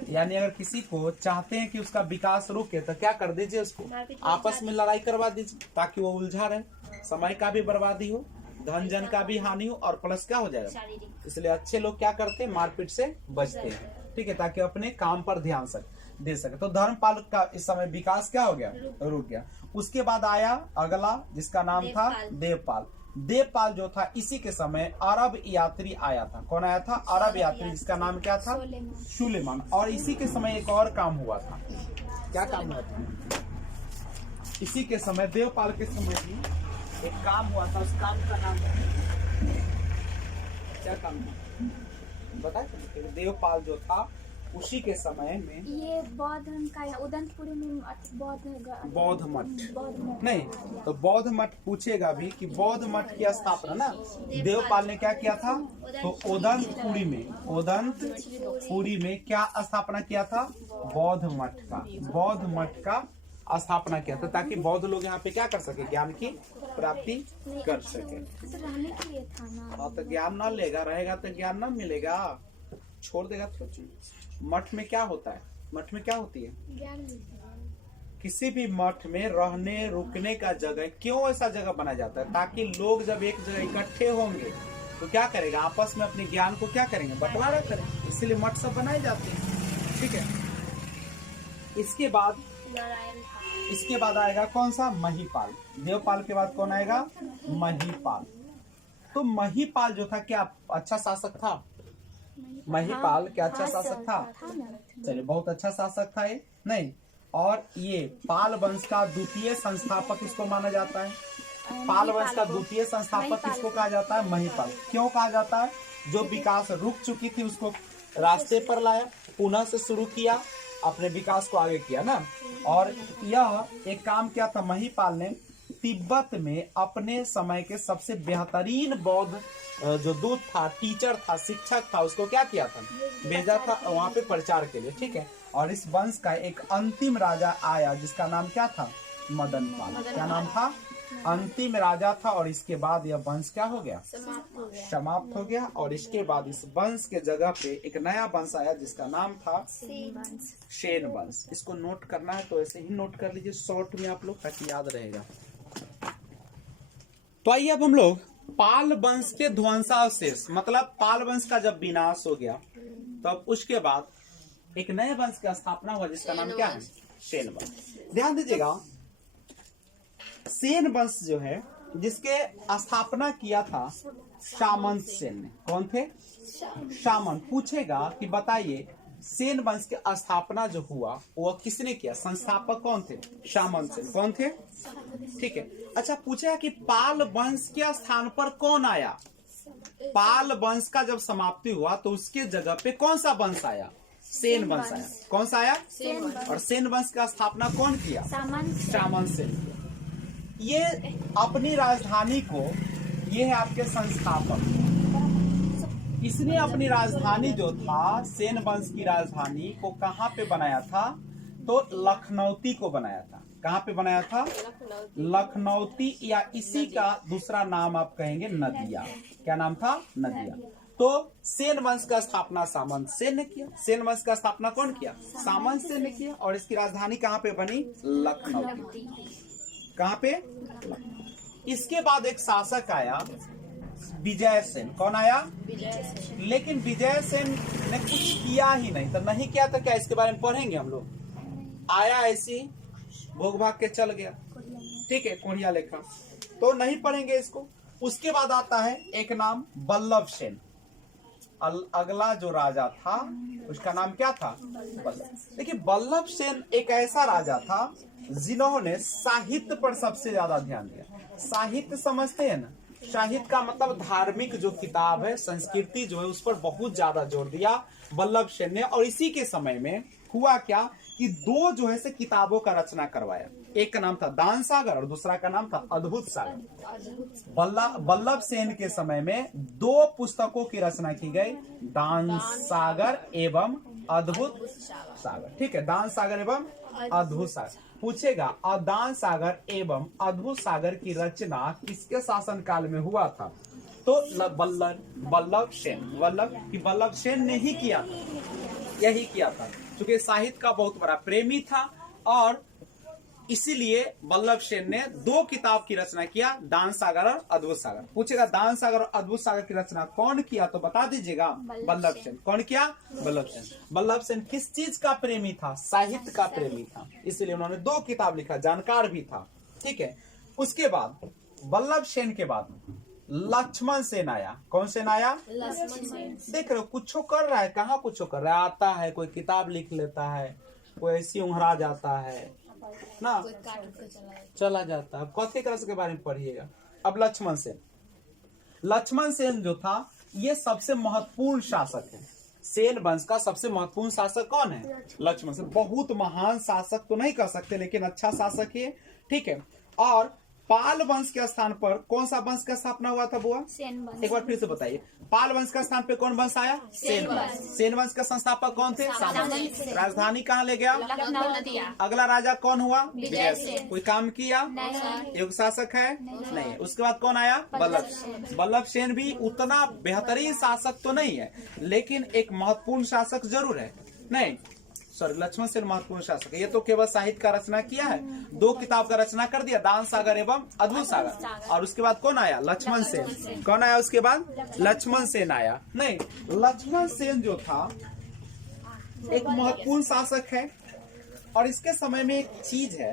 यानी अगर किसी को चाहते हैं कि उसका विकास रुके तो क्या कर दीजिए, उसको आपस में लड़ाई करवा दीजिए ताकि वो उलझा रहे, समय का भी बर्बादी हो, धन जन का भी हानि हो और प्लस क्या हो जाएगा। इसलिए अच्छे लोग क्या करते हैं, मारपीट से बचते हैं, ठीक है, ताकि अपने काम पर ध्यान दे सके। तो धर्मपाल का इस समय विकास क्या हो गया, रुक गया। उसके बाद आया अगला जिसका नाम था देवपाल। देवपाल जो था इसी के समय अरब यात्री आया था। कौन आया था, अरब यात्री, जिसका नाम क्या था, सुलेमान। और इसी के समय एक और काम हुआ था, क्या काम हुआ था, इसी के समय देवपाल के समय भी एक काम हुआ था, उस काम का नाम क्या काम था बताए। देवपाल जो था उसी के समय में ये बौद्ध धर्म का उदंतपुरी में बौद्ध मठ नहीं, तो बौद्ध मठ पूछेगा भी कि बौद्ध मठ की स्थापना ना देवपाल ने क्या किया था, तो उदंतपुरी में क्या स्थापना किया था, बौद्ध मठ का स्थापना किया था, ताकि बौद्ध लोग यहाँ पे क्या कर सके, ज्ञान की प्राप्ति कर सके। रहने के लिए था ना, हाँ, तो ज्ञान ना लेगा, रहेगा तो ज्ञान ना मिलेगा, छोड़ देगा तो। मठ में क्या होता है, मठ में क्या होती है, किसी भी मठ में रहने रुकने का जगह, क्यों ऐसा जगह बनाया जाता है, ताकि लोग जब एक जगह इकट्ठे होंगे तो क्या करेगा, आपस में अपने ज्ञान को क्या करेंगे, बंटवारा करेंगे, इसलिए मठ सब बनाए जाते हैं। ठीक है, इसके बाद आएगा कौन सा, महीपाल। देवपाल के बाद कौन आएगा, महीपाल। तो महीपाल जो था क्या अच्छा शासक था, महीपाल क्या अच्छा शासक था, चलिए बहुत अच्छा शासक था ये, नहीं। और ये पाल वंश का द्वितीय संस्थापक इसको माना जाता है। पाल वंश का द्वितीय संस्थापक किसको कहा जाता है, महीपाल। क्यों कहा जाता है, जो विकास रुक चुकी थी उसको रास्ते पर लाया, पुनः से शुरू किया, अपने विकास को आगे किया ना। और यह एक काम किया था महीपाल ने, तिब्बत में अपने समय के सबसे बेहतरीन बौद्ध जो दूत था, टीचर था, शिक्षक था, उसको क्या किया था, भेजा था वहाँ पे प्रचार के लिए। ठीक है, और इस वंश का एक अंतिम राजा आया जिसका नाम क्या था, मदनपाल। क्या नाम था, अंतिम राजा था। और इसके बाद यह वंश क्या हो गया, समाप्त हो गया। और इसके बाद इस वंश के जगह पे एक नया वंश आया जिसका नाम था सेन वंश। इसको नोट करना है तो ऐसे ही नोट कर लीजिए शॉर्ट में आप लोग, ताकि याद रहेगा। तो आइए अब हम लोग पाल वंश के ध्वंसावशेष, मतलब पाल वंश का जब विनाश हो गया तब उसके बाद एक नए वंश की स्थापना हुआ जिसका नाम क्या है, सेन वंश। ध्यान दीजिएगा, सेन वंश जो है जिसके स्थापना किया था सामंत सेन ने। कौन थे, सामंत। पूछेगा कि बताइए सेन वंश की स्थापना जो हुआ वो किसने किया? संस्थापक कौन थे? सामंत सेन। कौन थे? ठीक है। अच्छा, पूछा कि पाल वंश के स्थान पर कौन आया? पाल वंश का जब समाप्ति हुआ तो उसके जगह पे कौन सा वंश आया? सेन वंश आया। कौन सा आया? और सेन वंश का स्थापना कौन किया? सामंत सेन किया। ये अपनी राजधानी को, ये है आपके संस्थापक, इसने अपनी राजधानी जो था, सेन वंश की राजधानी को कहाँ पे बनाया था? तो लखनौती को बनाया था। कहाँ पे बनाया था? लखनौती, या इसी का दूसरा नाम आप कहेंगे नदिया। क्या नाम था? नदिया। तो सेन वंश का स्थापना सामंत सेन ने किया। सेन वंश का स्थापना कौन किया? सामंत सेन ने किया। और इसकी राजधानी कहाँ पे बनी? लखनौती। कहाँ पे? इसके बाद एक शासक आया, विजय सेन। कौन आया? लेकिन विजय सेन ने कुछ किया ही नहीं। तो नहीं किया तो क्या इसके बारे में पढ़ेंगे हम लोग? आया ऐसी भोग भाग के चल गया, ठीक है, कोढ़िया लेखा, तो नहीं पढ़ेंगे इसको। उसके बाद आता है एक नाम बल्लभ सेन। अगला जो राजा था उसका नाम क्या था? बल्लभ। देखिए, बल्लभ सेन एक ऐसा राजा था जिन्होंने साहित्य पर सबसे ज्यादा ध्यान दिया। साहित्य समझते हैं ना? साहित्य का मतलब धार्मिक जो किताब है, संस्कृति जो है, उस पर बहुत ज्यादा जोर दिया बल्लभ सेन ने। और इसी के समय में हुआ क्या कि दो जो है से किताबों का रचना करवाया। एक का नाम था दान सागर और दूसरा का नाम था अद्भुत सागर। बल्लभ सेन के समय में दो पुस्तकों की रचना की गई, दान सागर एवं अद्भुत सागर। ठीक है, दान सागर एवं अद्भुत सागर। पूछेगा, दान सागर एवं अद्भुत सागर की रचना किसके शासन काल में हुआ था? तो बल्लभ सेन ने ही किया था, यही किया था। क्योंकि साहित्य का बहुत बड़ा प्रेमी था और इसीलिए बल्लभ सेन ने दो किताब की रचना किया, दान सागर और अद्भुत सागर। पूछेगा दान सागर और अद्भुत सागर की रचना कौन किया? तो बता दीजिएगा, बल्लभ सेन। कौन किया? बल्लभ सेन। बल्लभ सेन किस चीज का प्रेमी था? साहित्य का प्रेमी था, इसलिए उन्होंने दो किताब लिखा, जानकार भी था। ठीक है। उसके बाद बल्लभ सेन के बाद लक्ष्मण सेन आया। कौन सेन आया? देख रहे हो, कुछ कर रहा है, कहाँ कुछ कर रहा है, आता है कोई किताब लिख लेता है, कोई ऐसी उंघरा जाता है ना, चला जाता है। कौथे क्लास के बारे में पढ़िएगा। अब लक्ष्मण सेन जो था, ये सबसे महत्वपूर्ण शासक है। सेन वंश का सबसे महत्वपूर्ण शासक कौन है? लक्ष्मण सेन। बहुत महान शासक तो नहीं कह सकते, लेकिन अच्छा शासक है। ठीक है। और पाल वंश के स्थान पर कौन सा वंश का स्थापना हुआ था बुआ? सेन वंश। एक बार फिर से बताइए, पाल वंश का स्थान पे कौन वंश आया? सेन वंश। सेन वंश का संस्थापक कौन थे? सामंत। राजधानी कहाँ ले गया? लखनऊ। अगला राजा कौन हुआ? विजय सेन। कोई काम किया? योग शासक है? नहीं। उसके बाद कौन आया? बल्लभ सेन भी उतना बेहतरीन शासक तो नहीं है, लेकिन एक महत्वपूर्ण शासक जरूर है। नहीं, सॉरी, लक्ष्मण सेन महत्वपूर्ण शासक है। ये तो केवल साहित्य का रचना किया है, दो किताब का रचना कर दिया, दान सागर एवं अद्भुत सागर। और उसके बाद कौन आया? लक्ष्मण सेन। कौन आया उसके बाद? लक्ष्मण सेन आया। नहीं, लक्ष्मण सेन जो था एक महत्वपूर्ण शासक है। और इसके समय में एक चीज है,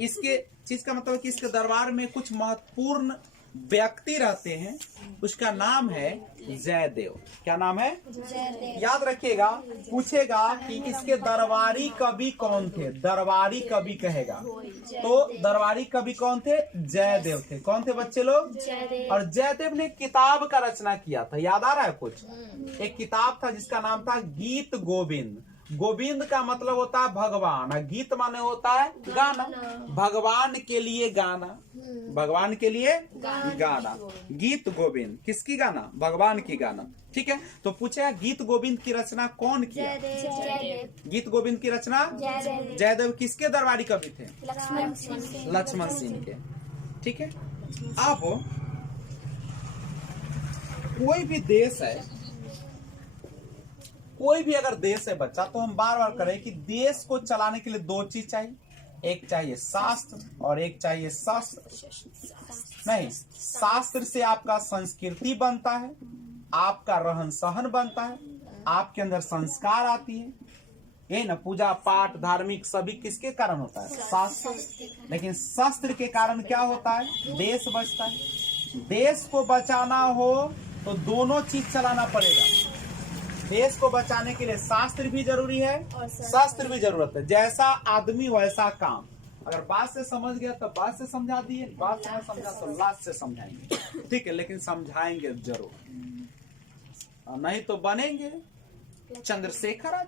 इसके चीज का मतलब कि इसके दरबार में कुछ महत्वपूर्ण व्यक्ति रहते हैं, उसका नाम है जयदेव। क्या नाम है? जयदेव। याद रखिएगा, पूछेगा कि इसके दरबारी कवि कौन थे? दरबारी कवि कहेगा तो दरबारी कवि कौन थे? जयदेव थे। कौन थे बच्चे लोग? जयदेव। और जयदेव ने किताब का रचना किया था, याद आ रहा है कुछ? एक किताब था जिसका नाम था गीत गोविंद। गोविंद का मतलब होता है भगवान, और गीत माने होता है गाना। भगवान के लिए गाना, भगवान के लिए गाना। गीत गोविंद किसकी गाना? भगवान की गाना। ठीक है। तो पूछा गीत गोविंद की रचना कौन किया? गीत गोविंद की रचना जयदेव। किसके दरबारी कवि थे? लक्ष्मण सिंह के। ठीक है। अब कोई भी देश है, कोई भी अगर देश है बच्चा, तो हम बार बार करें कि देश को चलाने के लिए दो चीज चाहिए, एक चाहिए शास्त्र और एक चाहिए शस्त्र। नहीं, शास्त्र से आपका संस्कृति बनता है, आपका रहन सहन बनता है, आपके अंदर संस्कार आती है, ये ना पूजा पाठ धार्मिक सभी किसके कारण होता है? शास्त्र। लेकिन शस्त्र के कारण क्या होता है? देश बचता है। देश को बचाना हो तो दोनों चीज चलाना पड़ेगा, देश को बचाने के लिए शास्त्र भी जरूरी है, शस्त्र भी जरूरत है। जैसा आदमी वैसा काम। अगर बात से समझ गया तो बात से समझा दिए, बात से समझा तो लास्ट से समझाएंगे, ठीक है, लेकिन समझाएंगे जरूर, नहीं तो बनेंगे चंद्रशेखर आज,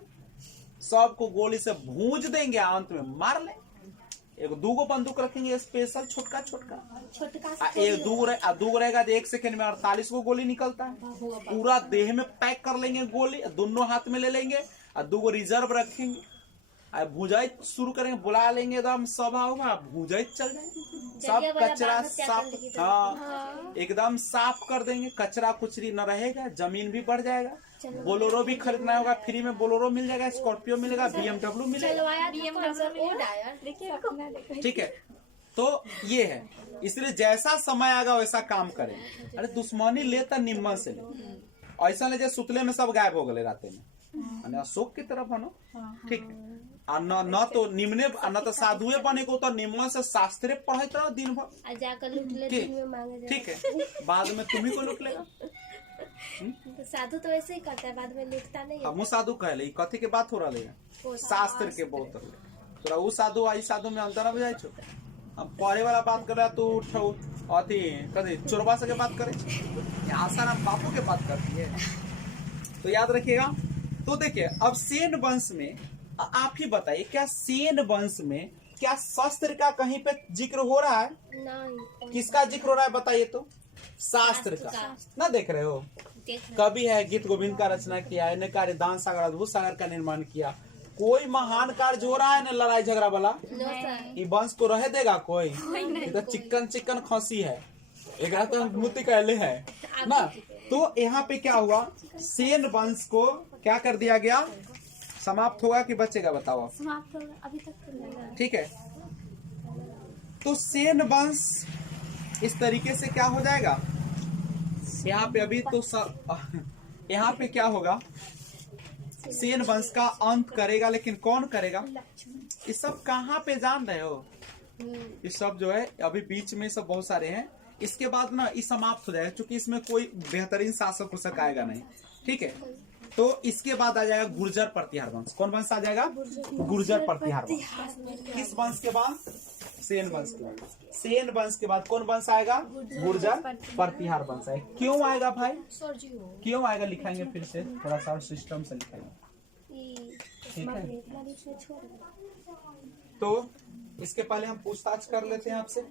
सबको गोली से भूंज देंगे, अंत में मार ले। एक दूगो बंदूक रखेंगे स्पेशल, छोटका एक दूगो रहेगा, 1 सेकंड में 48 को गोली निकलता है, पूरा देह में पैक कर लेंगे गोली, दोनों हाथ में ले लेंगे, और दूगो रिजर्व रखेंगे, भुजाई शुरू करेंगे, बुला लेंगे, एकदम सभा होगा, भुजाई चल जाएंगे, सब कचरा साफ, हाँ एकदम साफ कर देंगे, कचरा कुचरी न रहेगा, जमीन भी बढ़ जाएगा, बोलोरो भी खरीदना होगा, फ्री में बोलोरो मिल जाएगा, स्कॉर्पियो मिलेगा, BMW मिलेगा, ठीक है। तो ये है, इसलिए जैसा समय आएगा वैसा काम करें। अरे दुश्मनी लेता निम्न से ले, ऐसा ले सुतले में सब गायब हो गए राते में, अशोक की तरफ बनो, ठीक है। न तो निम्ने न तो साधुए बने को, तो निम्न से शास्त्रे पढ़े रहो दिन भर, ठीक है, बाद में तुम्ही को लूट लेगा। तो साधु तो ऐसे ही करता है, बाद में लूटता नहीं है। हम साधु कहले, कथी के बात हो रहा है, शास्त्र के बहुत तोरा वो साधु आई साधु में अंतर न बुझाई छो। हम पढ़े वाला बात कर रहा, तू उठो अथी कभी चोरबा से के बात करे, आसाराम बापू के बात करती है, तो याद रखिएगा। तो देखिए अब सेन वंश में आप ही बताइए, क्या सेन वंश में क्या शस्त्र का कहीं पे जिक्र हो रहा है? नहीं। किसका जिक्र हो रहा है बताइए तो? शास्त्र का ना देख रहे हो? कवि है, गीत गोविंद का रचना किया है, ने कार्यदान सागर अद्भुत सागर का निर्माण किया, कोई महान कार्य हो रहा है ना लड़ाई झगड़ा वाला, ये वंश को रह देगा कोई? ये तो चिकन खसी है, एक तो मूर्ति कहले है ना। तो यहाँ पे क्या हुआ, सेन वंश को क्या कर दिया गया, समाप्त होगा कि बचेगा बताओ? समाप्त होगा, अभी तक तो नहीं। ठीक है, तो सेन वंश इस तरीके से क्या हो जाएगा, यहाँ पे अभी तो यहाँ पे क्या होगा, सेन वंश का अंत करेगा, लेकिन कौन करेगा? ये सब कहाँ पे जान रहे हो, ये सब जो है अभी बीच में सब बहुत सारे हैं, इसके बाद ना ये समाप्त हो जाएगा, क्योंकि इसमें कोई बेहतरीन शासक हो सकाएगा नहीं, ठीक है। तो इसके बाद आ जाएगा गुर्जर प्रतिहार वंश। कौन वंश आ जाएगा? गुर्जर प्रतिहार वंश। किस वंश के बाद? सेन वंश के बाद। सेन वंश के बाद कौन वंश आएगा? गुर्जर प्रतिहार वंश आएगा। क्यों आएगा भाई, क्यों आएगा लिखाएंगे फिर से, थोड़ा सा सिस्टम से लिखाएंगे, ठीक है। तो इसके पहले हम पूछताछ कर लेते हैं आपसे,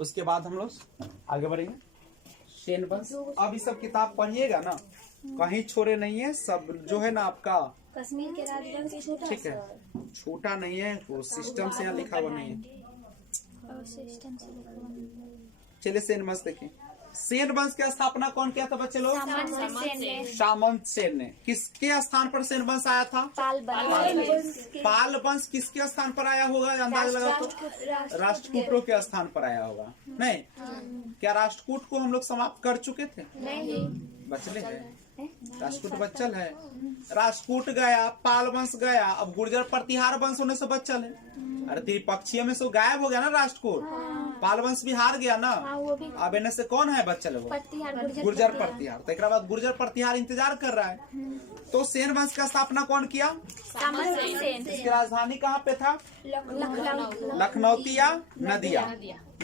उसके बाद हम लोग आगे बढ़ेंगे। सेन वंश, अब ये सब किताब पढ़िएगा ना, कहीं छोड़े नहीं है, सब जो है ना आपका कश्मीर के राजवंश छोटा, ठीक है, छोटा नहीं है, वो सिस्टम से यहाँ लिखा हुआ नहीं है। चलिए सेन वंश देखिए। सेन वंश की स्थापना कौन किया था बच्चे लोग? सामंत सेन ने। किसके स्थान पर सेन वंश आया था? पाल वंश किसके स्थान पर आया होगा, अंदाज लगा तो? राष्ट्रकूटों के स्थान पर आया होगा। नहीं, क्या राष्ट्रकूट को हम लोग समाप्त कर चुके थे? नहीं, बचले है, राष्ट्रकूट बच्चल है, राष्ट्रकूट गया, पाल वंश गया, अब गुर्जर प्रतिहार वंश होने से बच्चल है। अरे त्रिपक्षीय में से गायब हो गया ना राष्ट्रकूट, पाल वंश भी हार गया ना, अब इनमें से कौन है बच्चल? गुर्जर प्रतिहार। तो एक बाद गुर्जर प्रतिहार इंतजार कर रहा है। तो सेन वंश का स्थापना कौन किया? इसकी राजधानी कहाँ पे था? लखनौती या नदिया,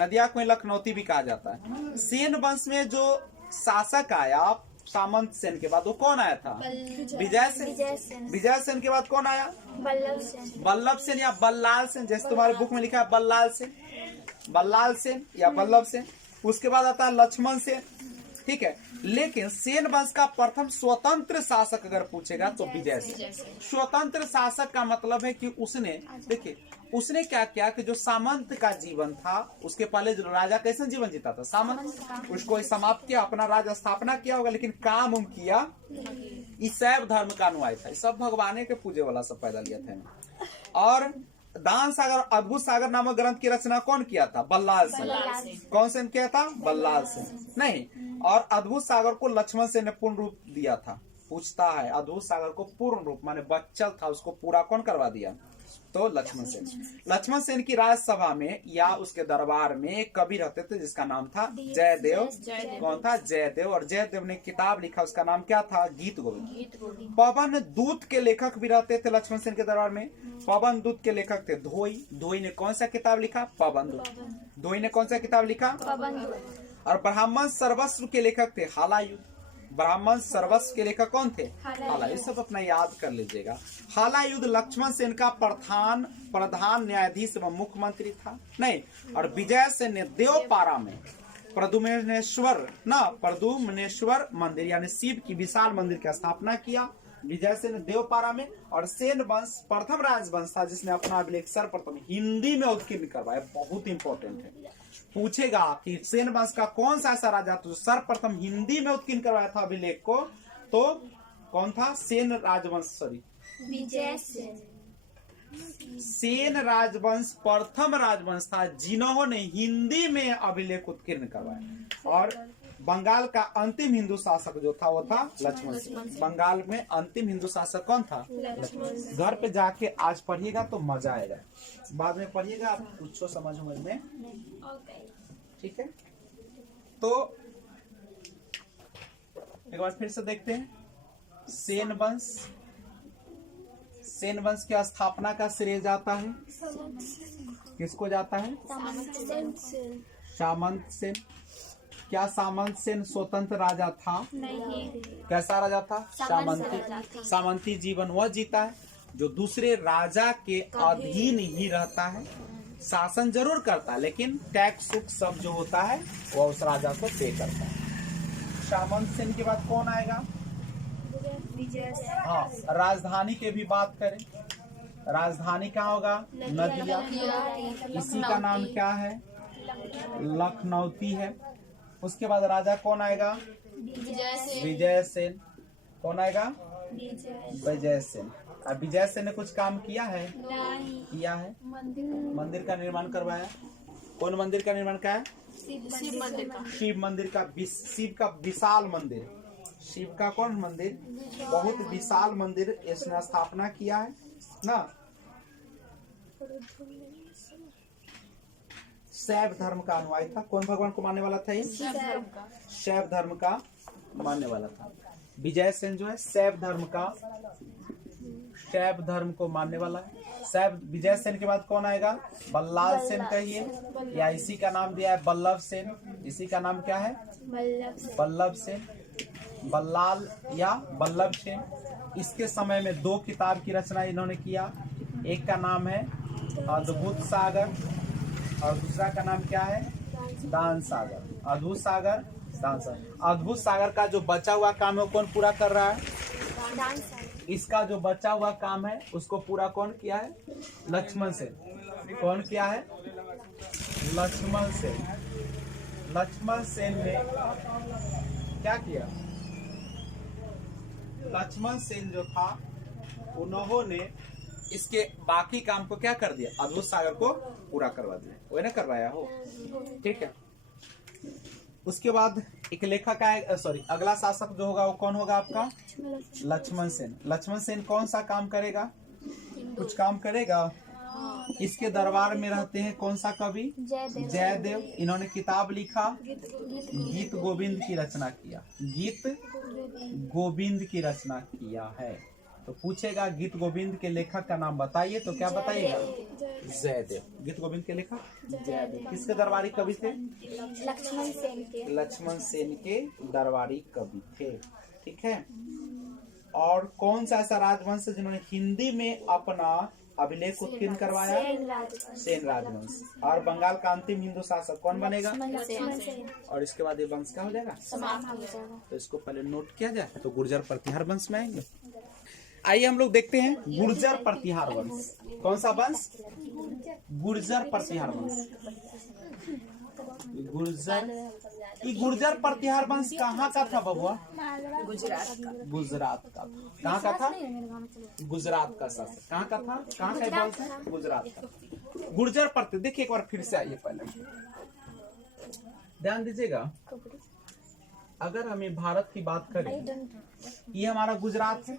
नदिया को लखनौती भी कहा जाता है। सेन वंश में जो शासक आया सामंत सेन के बाद, वो कौन आया था? विजय सेन। विजय सेन के बाद कौन आया? बल्लभ सेन या बल्लाल सेन, जैसे तुम्हारे बुक में लिखा है बल्लाल सेन, बल्लाल सेन या बल्लभ सेन। उसके बाद आता है लक्ष्मण सेन, ठीक है। लेकिन सेन वंश का प्रथम स्वतंत्र शासक अगर पूछेगा तो विजय सेन। स्वतंत्र शासक का मतलब है कि उसने, देखिए उसने क्या किया कि जो सामंत का जीवन था, उसके पहले जो राजा कैसे जीवन जीता था सामंत, उसको समाप्त किया, अपना राज स्थापना किया होगा, लेकिन काम किया ईसाई धर्म का अनुयायी था, सब भगवान के पूजे वाला सब पैदा लिया था। और दान सागर अद्भुत सागर नामक ग्रंथ की रचना कौन किया था? बल्लाल सेन। कौन सेन किया था? बल्लाल सेन। नहीं, और अद्भुत सागर को लक्ष्मण सेन ने पूर्ण रूप दिया था। पूछता है अद्भुत सागर को पूर्ण रूप माने बच्चल था, उसको पूरा कौन करवा दिया? तो लक्ष्मण सेन। लक्ष्मण सेन की राज्यसभा में या उसके दरबार में एक कवि रहते थे जिसका नाम था जयदेव। कौन था? जयदेव। और जयदेव ने किताब लिखा, उसका नाम क्या था? गीत गोविंद। पवन दूत के लेखक भी रहते थे लक्ष्मण सेन के दरबार में। पवन दूत के लेखक थे धोई। धोई ने कौन सा किताब लिखा? पवन दूत। धोई ने कौन सा किताब लिखा? और ब्राह्मण सर्वस्व के लेखक थे हालायुध। ब्राह्मण सर्वस्व के लेखक कौन थे? हालायुध। सब अपना याद कर लीजिएगा। हालायुध लक्ष्मण सेन का प्रधान न्यायाधीश एवं मुख्यमंत्री था। नहीं, और विजय सेन ने देवपारा में प्रदुम्नेश्वर मंदिर यानी शिव की विशाल मंदिर की स्थापना किया। विजय सेन ने देवपारा में। और सेन वंश प्रथम राजवंश था जिसने अपना अभिलेख सर्वप्रथम हिंदी में उत्कीर्ण करवाया। बहुत इंपॉर्टेंट है, पूछेगा कि सेन वंश का कौन सा ऐसा राजा था जो सर्वप्रथम हिंदी में उत्कीर्ण करवाया था अभिलेख को, तो कौन था? सेन राजवंश प्रथम राजवंश था जिन्होंने हिंदी में अभिलेख उत्कीर्ण करवाया। और बंगाल का अंतिम हिंदू शासक जो था वो था लक्ष्मण सेन। बंगाल में अंतिम हिंदू शासक कौन था? लक्ष्मण। घर पे जाके आज पढ़िएगा तो मजा आएगा, बाद में पढ़िएगा आप कुछ समझ में। ठीक है, तो एक बार फिर से देखते हैं। सेन वंश की स्थापना का श्रेय जाता है किसको जाता है? सामंत सेन। क्या सामंत सेन स्वतंत्र राजा था? नहीं। कैसा राजा था? सामंती। सामंती जीवन वह जीता है जो दूसरे राजा के अधीन ही रहता है, शासन जरूर करता है लेकिन टैक्स सब जो होता है वह उस राजा को पे करता है। सामंत सेन के बाद कौन आएगा? हाँ, राजधानी के भी बात करें, राजधानी कहाँ होगा? नदिया। इसी का नाम क्या है? लखनऊती है। उसके बाद राजा कौन आएगा? विजय सेन। कौन आएगा? विजय सेन। अब विजय सेन ने कुछ काम किया है? किया है, मंदिर का निर्माण करवाया। कौन मंदिर का निर्माण किया है? शिव मंदिर का। शिव का विशाल मंदिर। शिव का कौन मंदिर? बहुत विशाल मंदिर इसने स्थापना किया है ना। शैव धर्म का अनुयायी था। कौन भगवान को मानने वाला था? ये शैव धर्म का मानने वाला था। विजय सेन जो है शैव धर्म को मानने वाला है। विजय सेन के बाद कौन आएगा? बल्लाल सेन कहिए, या इसी का नाम दिया है बल्लभ सेन। इसी का नाम क्या है? बल्लभ सेन। बल्लाल या बल्लभ सेन। इसके समय में 2 किताब की रचना इन्होंने किया। एक का नाम है अद्भुत सागर और दूसरा का नाम क्या है? दान सागर। अद्भुत सागर, दान सागर। अद्भुत सागर का जो बचा हुआ काम है कौन पूरा कर रहा है? इसका जो बचा हुआ काम है उसको पूरा कौन किया है? लक्ष्मण सेन। कौन किया है? लक्ष्मण सेन। लक्ष्मण सेन ने क्या किया? लक्ष्मण सेन जो था उन्होंने इसके बाकी काम को क्या कर दिया? अद्भुत सागर को पूरा करवा दिया। वो ना करवाया हो, ठीक है। उसके बाद एक लेखक आए, सॉरी, अगला शासक जो होगा वो कौन होगा आपका? लक्ष्मण सेन। लक्ष्मण सेन कौन सा काम करेगा? कुछ काम करेगा। इसके दरबार में रहते हैं कौन सा कवि? जयदेव। इन्होंने किताब लिखा, गीत गोविंद की रचना किया। गीत गोविंद की रचना किया है। तो पूछेगा गीत गोविंद के लेखक का नाम बताइए, तो क्या बताइएगा? जयदेव। गीत गोविंद के लेखक जयदेव। किसके दरबारी कवि थे? लक्ष्मण सेन के दरबारी कवि थे, ठीक है। और कौन सा ऐसा राजवंश जिन्होंने हिंदी में अपना अभिलेख उत्कीर्ण करवाया? सेन राजवंश। और बंगाल का अंतिम हिंदू शासक कौन बनेगा? और इसके बाद ये वंश क्या हो जाएगा? तो इसको पहले नोट किया जाए। तो गुर्जर प्रतिहार वंश में आएंगे। आइए हम लोग देखते हैं गुर्जर प्रतिहार वंश। कौन सा वंश? गुर्जर प्रतिहार वंश। गुर्जर प्रतिहार वंश कहाँ का था बबुआ? गुजरात का। कहाँ का था? गुजरात का शासक। कहाँ का था? कहाँ का वंश है? गुजरात का। गुर्जर प्रति देखिए एक बार फिर से आइए, पहले ध्यान दीजिएगा। अगर हमें भारत की बात करें, ये हमारा गुजरात है।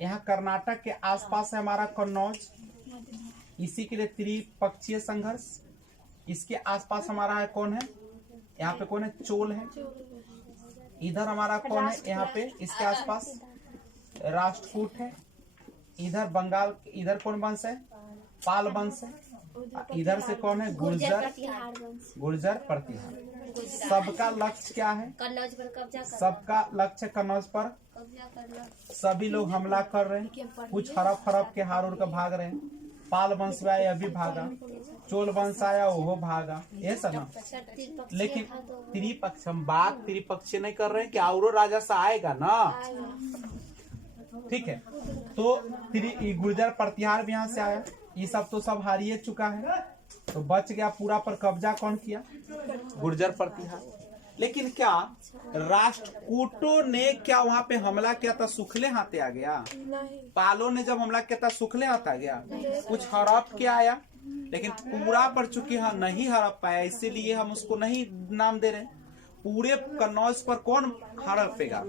यहाँ कर्नाटक के आसपास है हमारा कन्नौज, इसी के लिए त्रिपक्षीय संघर्ष। इसके आसपास हमारा है कौन है, यहाँ पे कौन है, चोल है। इधर हमारा कौन है, यहाँ पे इसके आसपास राष्ट्रकूट है। इधर बंगाल, इधर कौन वंश है, पाल वंश है। इधर से कौन है, गुर्जर प्रतिहार। सबका लक्ष्य क्या है, कन्नौज पर कब्जा करना। सबका लक्ष्य कन्नौज पर कब्जा करना। सभी लोग हमला कर रहे हैं। कुछ हड़प हड़प के हार उड़ के भाग रहे हैं। पाल वंश आया, यह भी भागा। चोल वंश आया, वो भागा। ये सब ना, लेकिन त्रिपक्ष, हम बात त्रिपक्षीय नहीं कर रहे हैं कि और राजा सा आएगा ना, ठीक है। तो गुर्जर प्रतिहार भी यहाँ से आया। ये सब तो सब हारिए चुका है, तो बच गया पूरा पर कब्जा कौन किया, गुर्जर प्रतिहार। लेकिन क्या राष्ट्रकूटों ने क्या वहां पे हमला किया था, सुखले हाथे आ गया? पालों ने जब हमला किया था सुखले हाथ आ गया? कुछ हड़प के आया, लेकिन पूरा पर चुके हाँ नहीं हड़प पाया, इसीलिए हम उसको नहीं नाम दे रहे। पूरे कन्नौज पर कौन हड़पेगा,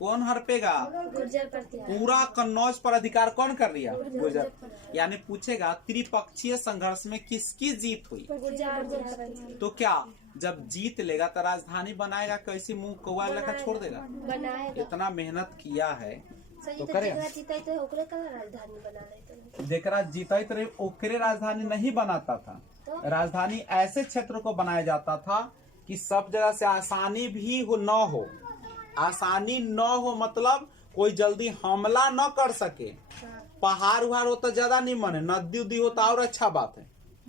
कौन हड़पेगा, गुर्जर प्रतिहार। पूरा कन्नौज पर अधिकार कौन कर लिया, गुर्जर। यानी पूछेगा त्रिपक्षीय संघर्ष में किसकी जीत हुई, गुर्जर। तो क्या जब जीत लेगा तो राजधानी बनाएगा, कैसे मुंह कौवा लेकर छोड़ देगा? बनाएगा। इतना मेहनत किया है सही, तो तो करेगा। जेकरा जीता तो ओकरे का राजधानी बना रहे थे। जेकरा जीता तो रहे ओकरे राजधानी नहीं बनाता था। राजधानी ऐसे क्षेत्र को बनाया जाता था कि सब जगह से आसानी भी हो न हो, आसानी न हो मतलब कोई जल्दी हमला न कर सके। पहाड़ उहाड़ हो तो ज्यादा नहीं माने, नदी उदी हो तो और अच्छा बात है,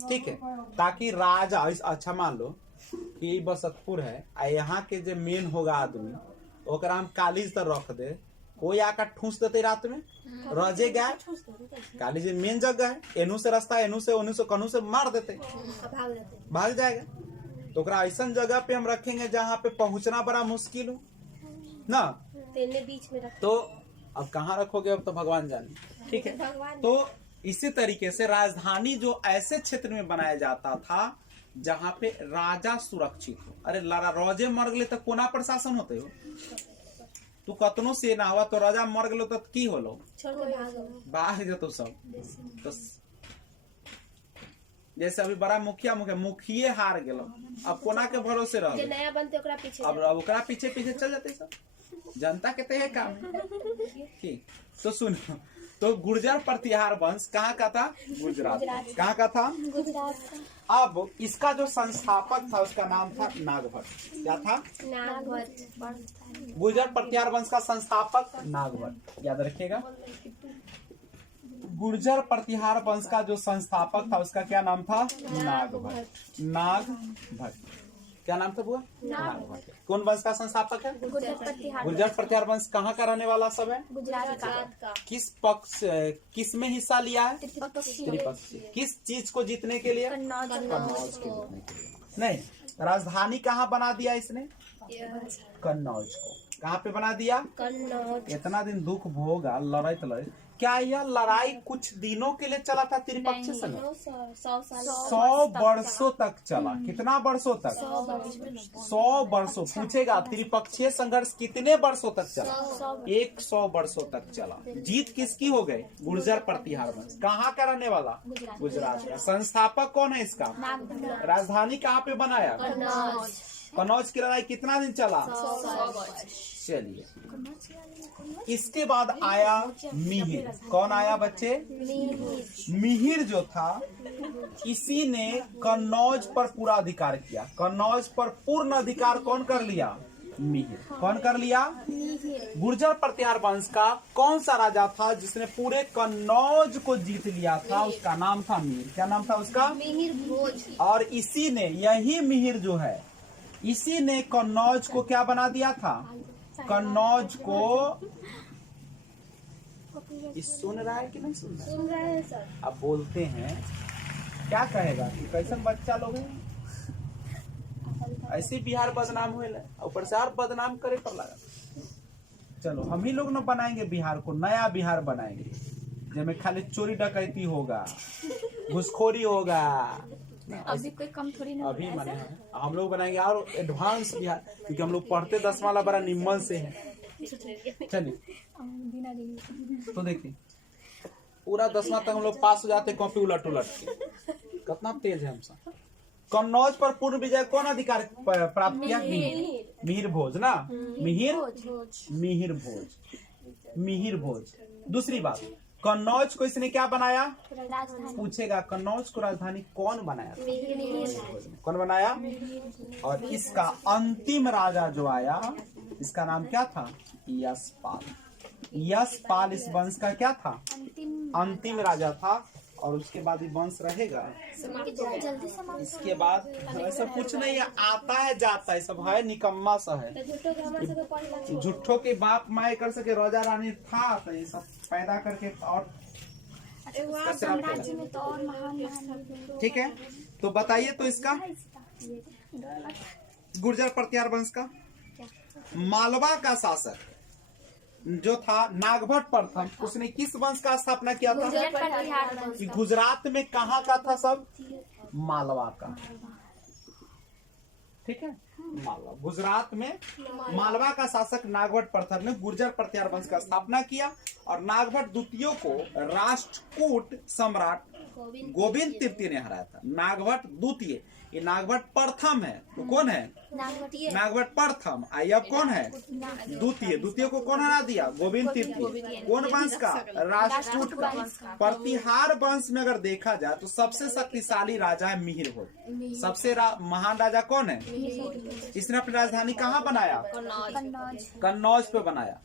ठीक है। ताकि राजा, अच्छा मान लो कि बसतपुर है, यहाँ के जो मेन होगा आदमी, ओकरा हम कालीज तर रख दे, कोई आकर ठूस देते रात में, रजे गए। कालीज मेन जगह है, एनू से रास्ता, एनू से ओनू से कनू से मार देते, भाग जाएगा। तो ओकरा ऐसा जगह पे हम रखेंगे जहाँ पे पहुंचना बड़ा मुश्किल हो ना, बीच में तो अब कहाँ रखोगे अब तो भगवान जाने, ठीक है। तो इसी तरीके से राजधानी जो ऐसे क्षेत्र में बनाया जाता था जहाँ पे राजा सुरक्षित हो। अरे रोजे मर गए तो कोना प्रशासन होते हो, तू कतनो से ना हुआ तो राजा मर गए तो की होलो, भाग जतो सब। तो जैसे अभी बड़ा मुखिया हार गेलो, अब कोना के भरोसे रह, नया बनते ओकरा पीछे, अब ओकरा पीछे पीछे चल जाते सब, जनता के तय काम है। ठीक, तो सुनो, तो गुर्जर प्रतिहार वंश कहाँ का था, गुजरात। कहाँ का था, गुजरात। अब इसका जो संस्थापक था उसका नाम था नागभट्ट। क्या था, नागभट्ट। गुर्जर प्रतिहार वंश का संस्थापक नागभट्ट, याद रखिएगा। गुर्जर प्रतिहार वंश का जो संस्थापक था उसका क्या नाम था, नागभट्ट। नागभट्ट क्या नाम था बुआ, नागभट्ट। कौन वंश का संस्थापक है, गुर्जर प्रतिहार वंश। कहाँ का रहने वाला सब है, गुजरात का। किस पक्ष, किस में हिस्सा लिया है, त्रिपक्षीय। किस चीज को जीतने के लिए, कन्नौज के जीतने के लिए। नहीं, राजधानी कहाँ बना दिया इसने, कन्नौज को। कहाँ पे बना दिया, कन्नौज। इतना दिन दुख भोगा, लड़ाई। क्या यह लड़ाई कुछ दिनों के लिए चला था त्रिपक्षीय संघर्ष? 100 वर्षों तक चला। कितना वर्षों तक, 100 वर्षों। पूछेगा त्रिपक्षीय संघर्ष कितने वर्षों तक चला, 100 वर्षों तक चला। जीत किसकी हो गई, गुर्जर प्रतिहार वंश। कहाँ का रहने वाला, गुजरात का। संस्थापक कौन है इसका, राजधानी कहाँ पे बनाया, कन्नौज की लड़ाई कितना दिन चला, 100 चलिए। इसके बाद आया मिहिर। कौन आया बच्चे, मिहिर जो था, इसी ने कन्नौज पर पूरा अधिकार किया। कन्नौज पर पूर्ण अधिकार कौन कर लिया, मिहिर। कौन कर लिया, गुर्जर प्रतिहार वंश का कौन सा राजा था जिसने पूरे कन्नौज को जीत लिया था, उसका नाम था मिहिर। क्या नाम था उसका, मिहिर भोज। और इसी ने, यही मिहिर जो है, इसी ने कन्नौज को क्या बना दिया था, कन्नौज को। सुन रहा है कि नहीं सुन रहा है, सुन रहे हैं सर। अब बोलते हैं, क्या कहेगा कि कैसे बच्चा लोग है, ऐसे बिहार बदनाम हुए, ऊपर से और बदनाम करे पर लगा। चलो हम ही लोग न बनाएंगे बिहार को, नया बिहार बनाएंगे जिसमें खाली चोरी डकैती होगा, घुसखोरी होगा। अभी कोई कम थोड़ी ना, अभी माने हम लोग बनाएंगे और एडवांस बिहार, क्योंकि हम लोग पढ़ते 10 वाला बड़ा निम्न से है। चलिए दीना दीदी तो देखिए पूरा 10वां तक हम लोग पास हो जाते कॉपी उलट के। कितना तेज है हम सब। कन्नौज पर पूर्ण विजय कौन अधिकार प्राप्त किया? मिहिर भोज ना, मिहिर भोज। दूसरी बात, कन्नौज को इसने क्या बनाया? पूछेगा कन्नौज को राजधानी कौन बनाया? कौन बनाया? और इसका अंतिम राजा जो आया, इसका नाम क्या था? यशपाल। यशपाल इस वंश का क्या था? अंतिम राजा था। और उसके बाद ये वंश रहेगा। जल्दी समाप्त। इसके बाद ऐसा कुछ नहीं है, आता है जाता है, सब है निकम्मा सा है। झूठो के बाप माए कर सके, राजा रानी था तो ये सब पैदा करके और साम्राज्य में तो और महान ठीक है। तो बताइए तो इसका गुर्जर प्रतिहार वंश का मालवा का शासक जो था नागभट्ट प्रथम, उसने किस वंश का स्थापना किया था? कि गुजरात में कहाँ का था? सब मालवा का। ठीक है, मालवा गुजरात में मालवा का शासक नागभट्ट प्रथम ने गुर्जर प्रतिहार वंश का स्थापना किया। और नागभट्ट द्वितीय को राष्ट्रकूट सम्राट गोविंद तृतीय ने हराया था। नागभट्ट द्वितीय, ये नागभट्ट प्रथम है तो कौन है? नागभट्ट प्रथम। आई अब कौन है? द्वितीय। द्वितीय को कौन हरा दिया? गोविंद तृतीय। कौन वंश का? राष्ट्रकूट का। प्रतिहार वंश में अगर देखा जाए तो सबसे शक्तिशाली राजा है मिहिर भोज। सबसे महान राजा कौन है? इसने अपनी राजधानी कहाँ बनाया? कन्नौज पे बनाया।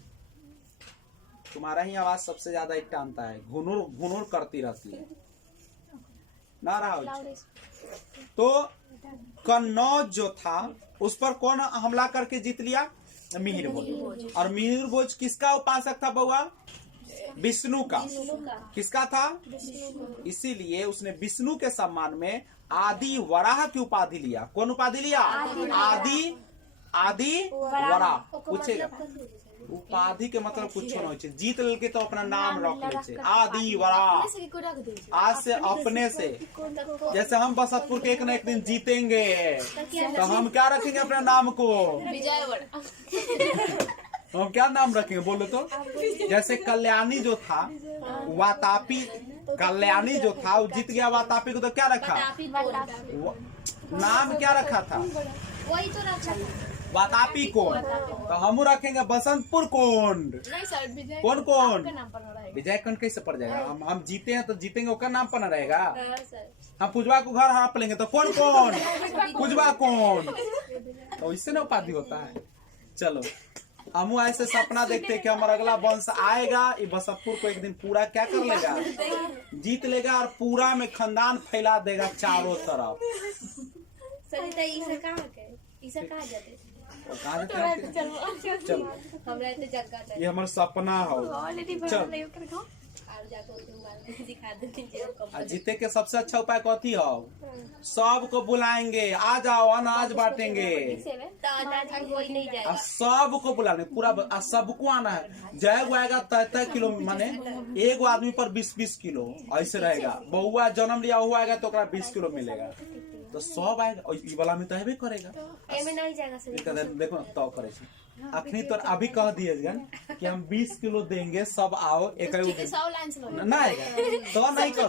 तुम्हारा ही आवाज सबसे ज्यादा एक टानता है, घुनुर घुनुर करती रहती है ना राहुल। तो कन्नौज जो था उस पर कौन हमला करके जीत लिया? मिहिर भोज। और मिहिर भोज किसका उपासक था बउआ? विष्णु का। किसका था? इसीलिए उसने विष्णु के सम्मान में आदि वराह की उपाधि लिया। कौन उपाधि लिया? आदि वराह। पूछेगा उपाधि के मतलब कुछ नहीं चाहिए, जीत लेके तो अपना नाम रख ले। आदि वराह आज से अपने से, जैसे हम बसतपुर के एक न एक दिन जीतेंगे तो हम क्या रखेंगे अपने नाम को? हम क्या नाम रखेंगे बोलो तो? जैसे कल्याणी जो था, वातापी कल्याणी जो था वो जीत गया वातापी को, तो क्या रखा? नाम क्या रखा था? वही तो रखा था, वातापी कोंड। तो हम रखेंगे बसंतपुर कोंड। नहीं सर, विजय कौन कौन? नाम पर रहेगा। विजय कोंड कैसे पड़ जाएगा? हम जीते हैं तो जीतेंगे, उसका नाम पर न रहेगा। सर हम पुजवा को घर हड़प लेंगे तो कौन कौन? पुजवा कौन। तो इससे ना उपाधि होता है। चलो हम ऐसे सपना देखते कि हमारा अगला वंश आएगा, ये बसतपुर को एक दिन पूरा क्या कर लेगा? जीत लेगा और पूरा में खानदान फैला देगा चारों तरफ। सर इसे कहाँ जाते? चलो हमरा तो जगह था, ये हमारा सपना हो। चल और जाकर दिखा देंगे। जीते के सबसे अच्छा उपाय कथी हो? सबको बुलाएंगे, आ जाओ अनाज बांटेंगे। तो अनाज की कोई नहीं जाएगा। सबको बुलाने पूरा, सबको आना है। जय को आएगा 33 किलो, माने एक आदमी पर 20-20 किलो ऐसे रहेगा। बहुआ जन्म लिया हुआ आएगा तो 20 किलो मिलेगा। तो सब आएगा और ई वाला में तो हेबे करेगा। एमे नहीं जाएगा सर। देखो ना तो करे अखनी तो अभी कह दिए कि हम 20 किलो देंगे, सब आओ। एक 100 लाइन से ना आएगा तो नहीं करो,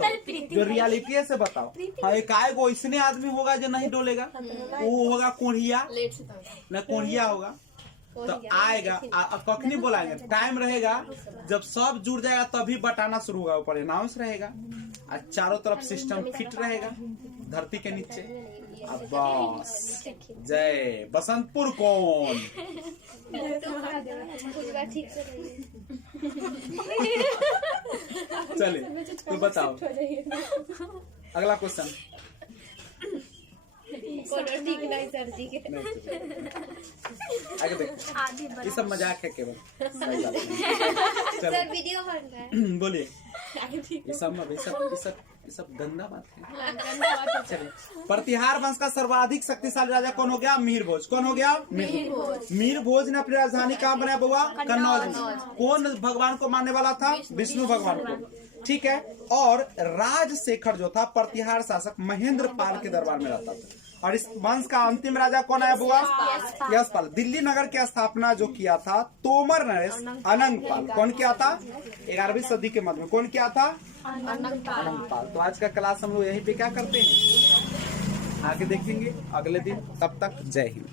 जो रियलिटी है से बताओ। हाँ एक आएगो इसने आदमी होगा जो नहीं डोलेगा, वो होगा कोढ़िया न कोढ़िया होगा तो आएगा। कखनी बोलाएंगे? टाइम रहेगा जब सब जुड़ जाएगा तभी बटाना शुरू होगा। ऊपर अनाउंस रहेगा और चारों तरफ सिस्टम फिट रहेगा धरती के नीचे। अब बस जय बसंतपुर कौन। ठीक से चलिए तो बताओ अगला क्वेश्चन। ठीक नहीं सर जी के। आगे देखो, ये सब मजाक है केवल, सही बात नहीं। सर चलो वीडियो बन रहा है। बोलिए। ये सब गंदा बात है। चलिए, प्रतिहार वंश का सर्वाधिक शक्तिशाली राजा कौन हो गया? मिहिर भोज। कौन हो गया? मिहिर भोज ने अपनी राजधानी कहाँ बनाया बउआ? कन्नौज। कौन भगवान को मानने वाला था? विष्णु भगवान को। ठीक है। और राजशेखर जो था प्रतिहार शासक महेंद्र पाल के दरबार में रहता था। और इस वंश का अंतिम राजा कौन है बुआ? यशपाल। दिल्ली नगर की स्थापना जो किया था तोमर नरेश अनंगपाल। कौन किया था? 11वीं सदी के मध्य में कौन किया था? अनंगपाल। तो आज का क्लास हम लोग यहीं पे क्या करते हैं, आगे देखेंगे अगले दिन। तब तक जय हिंद।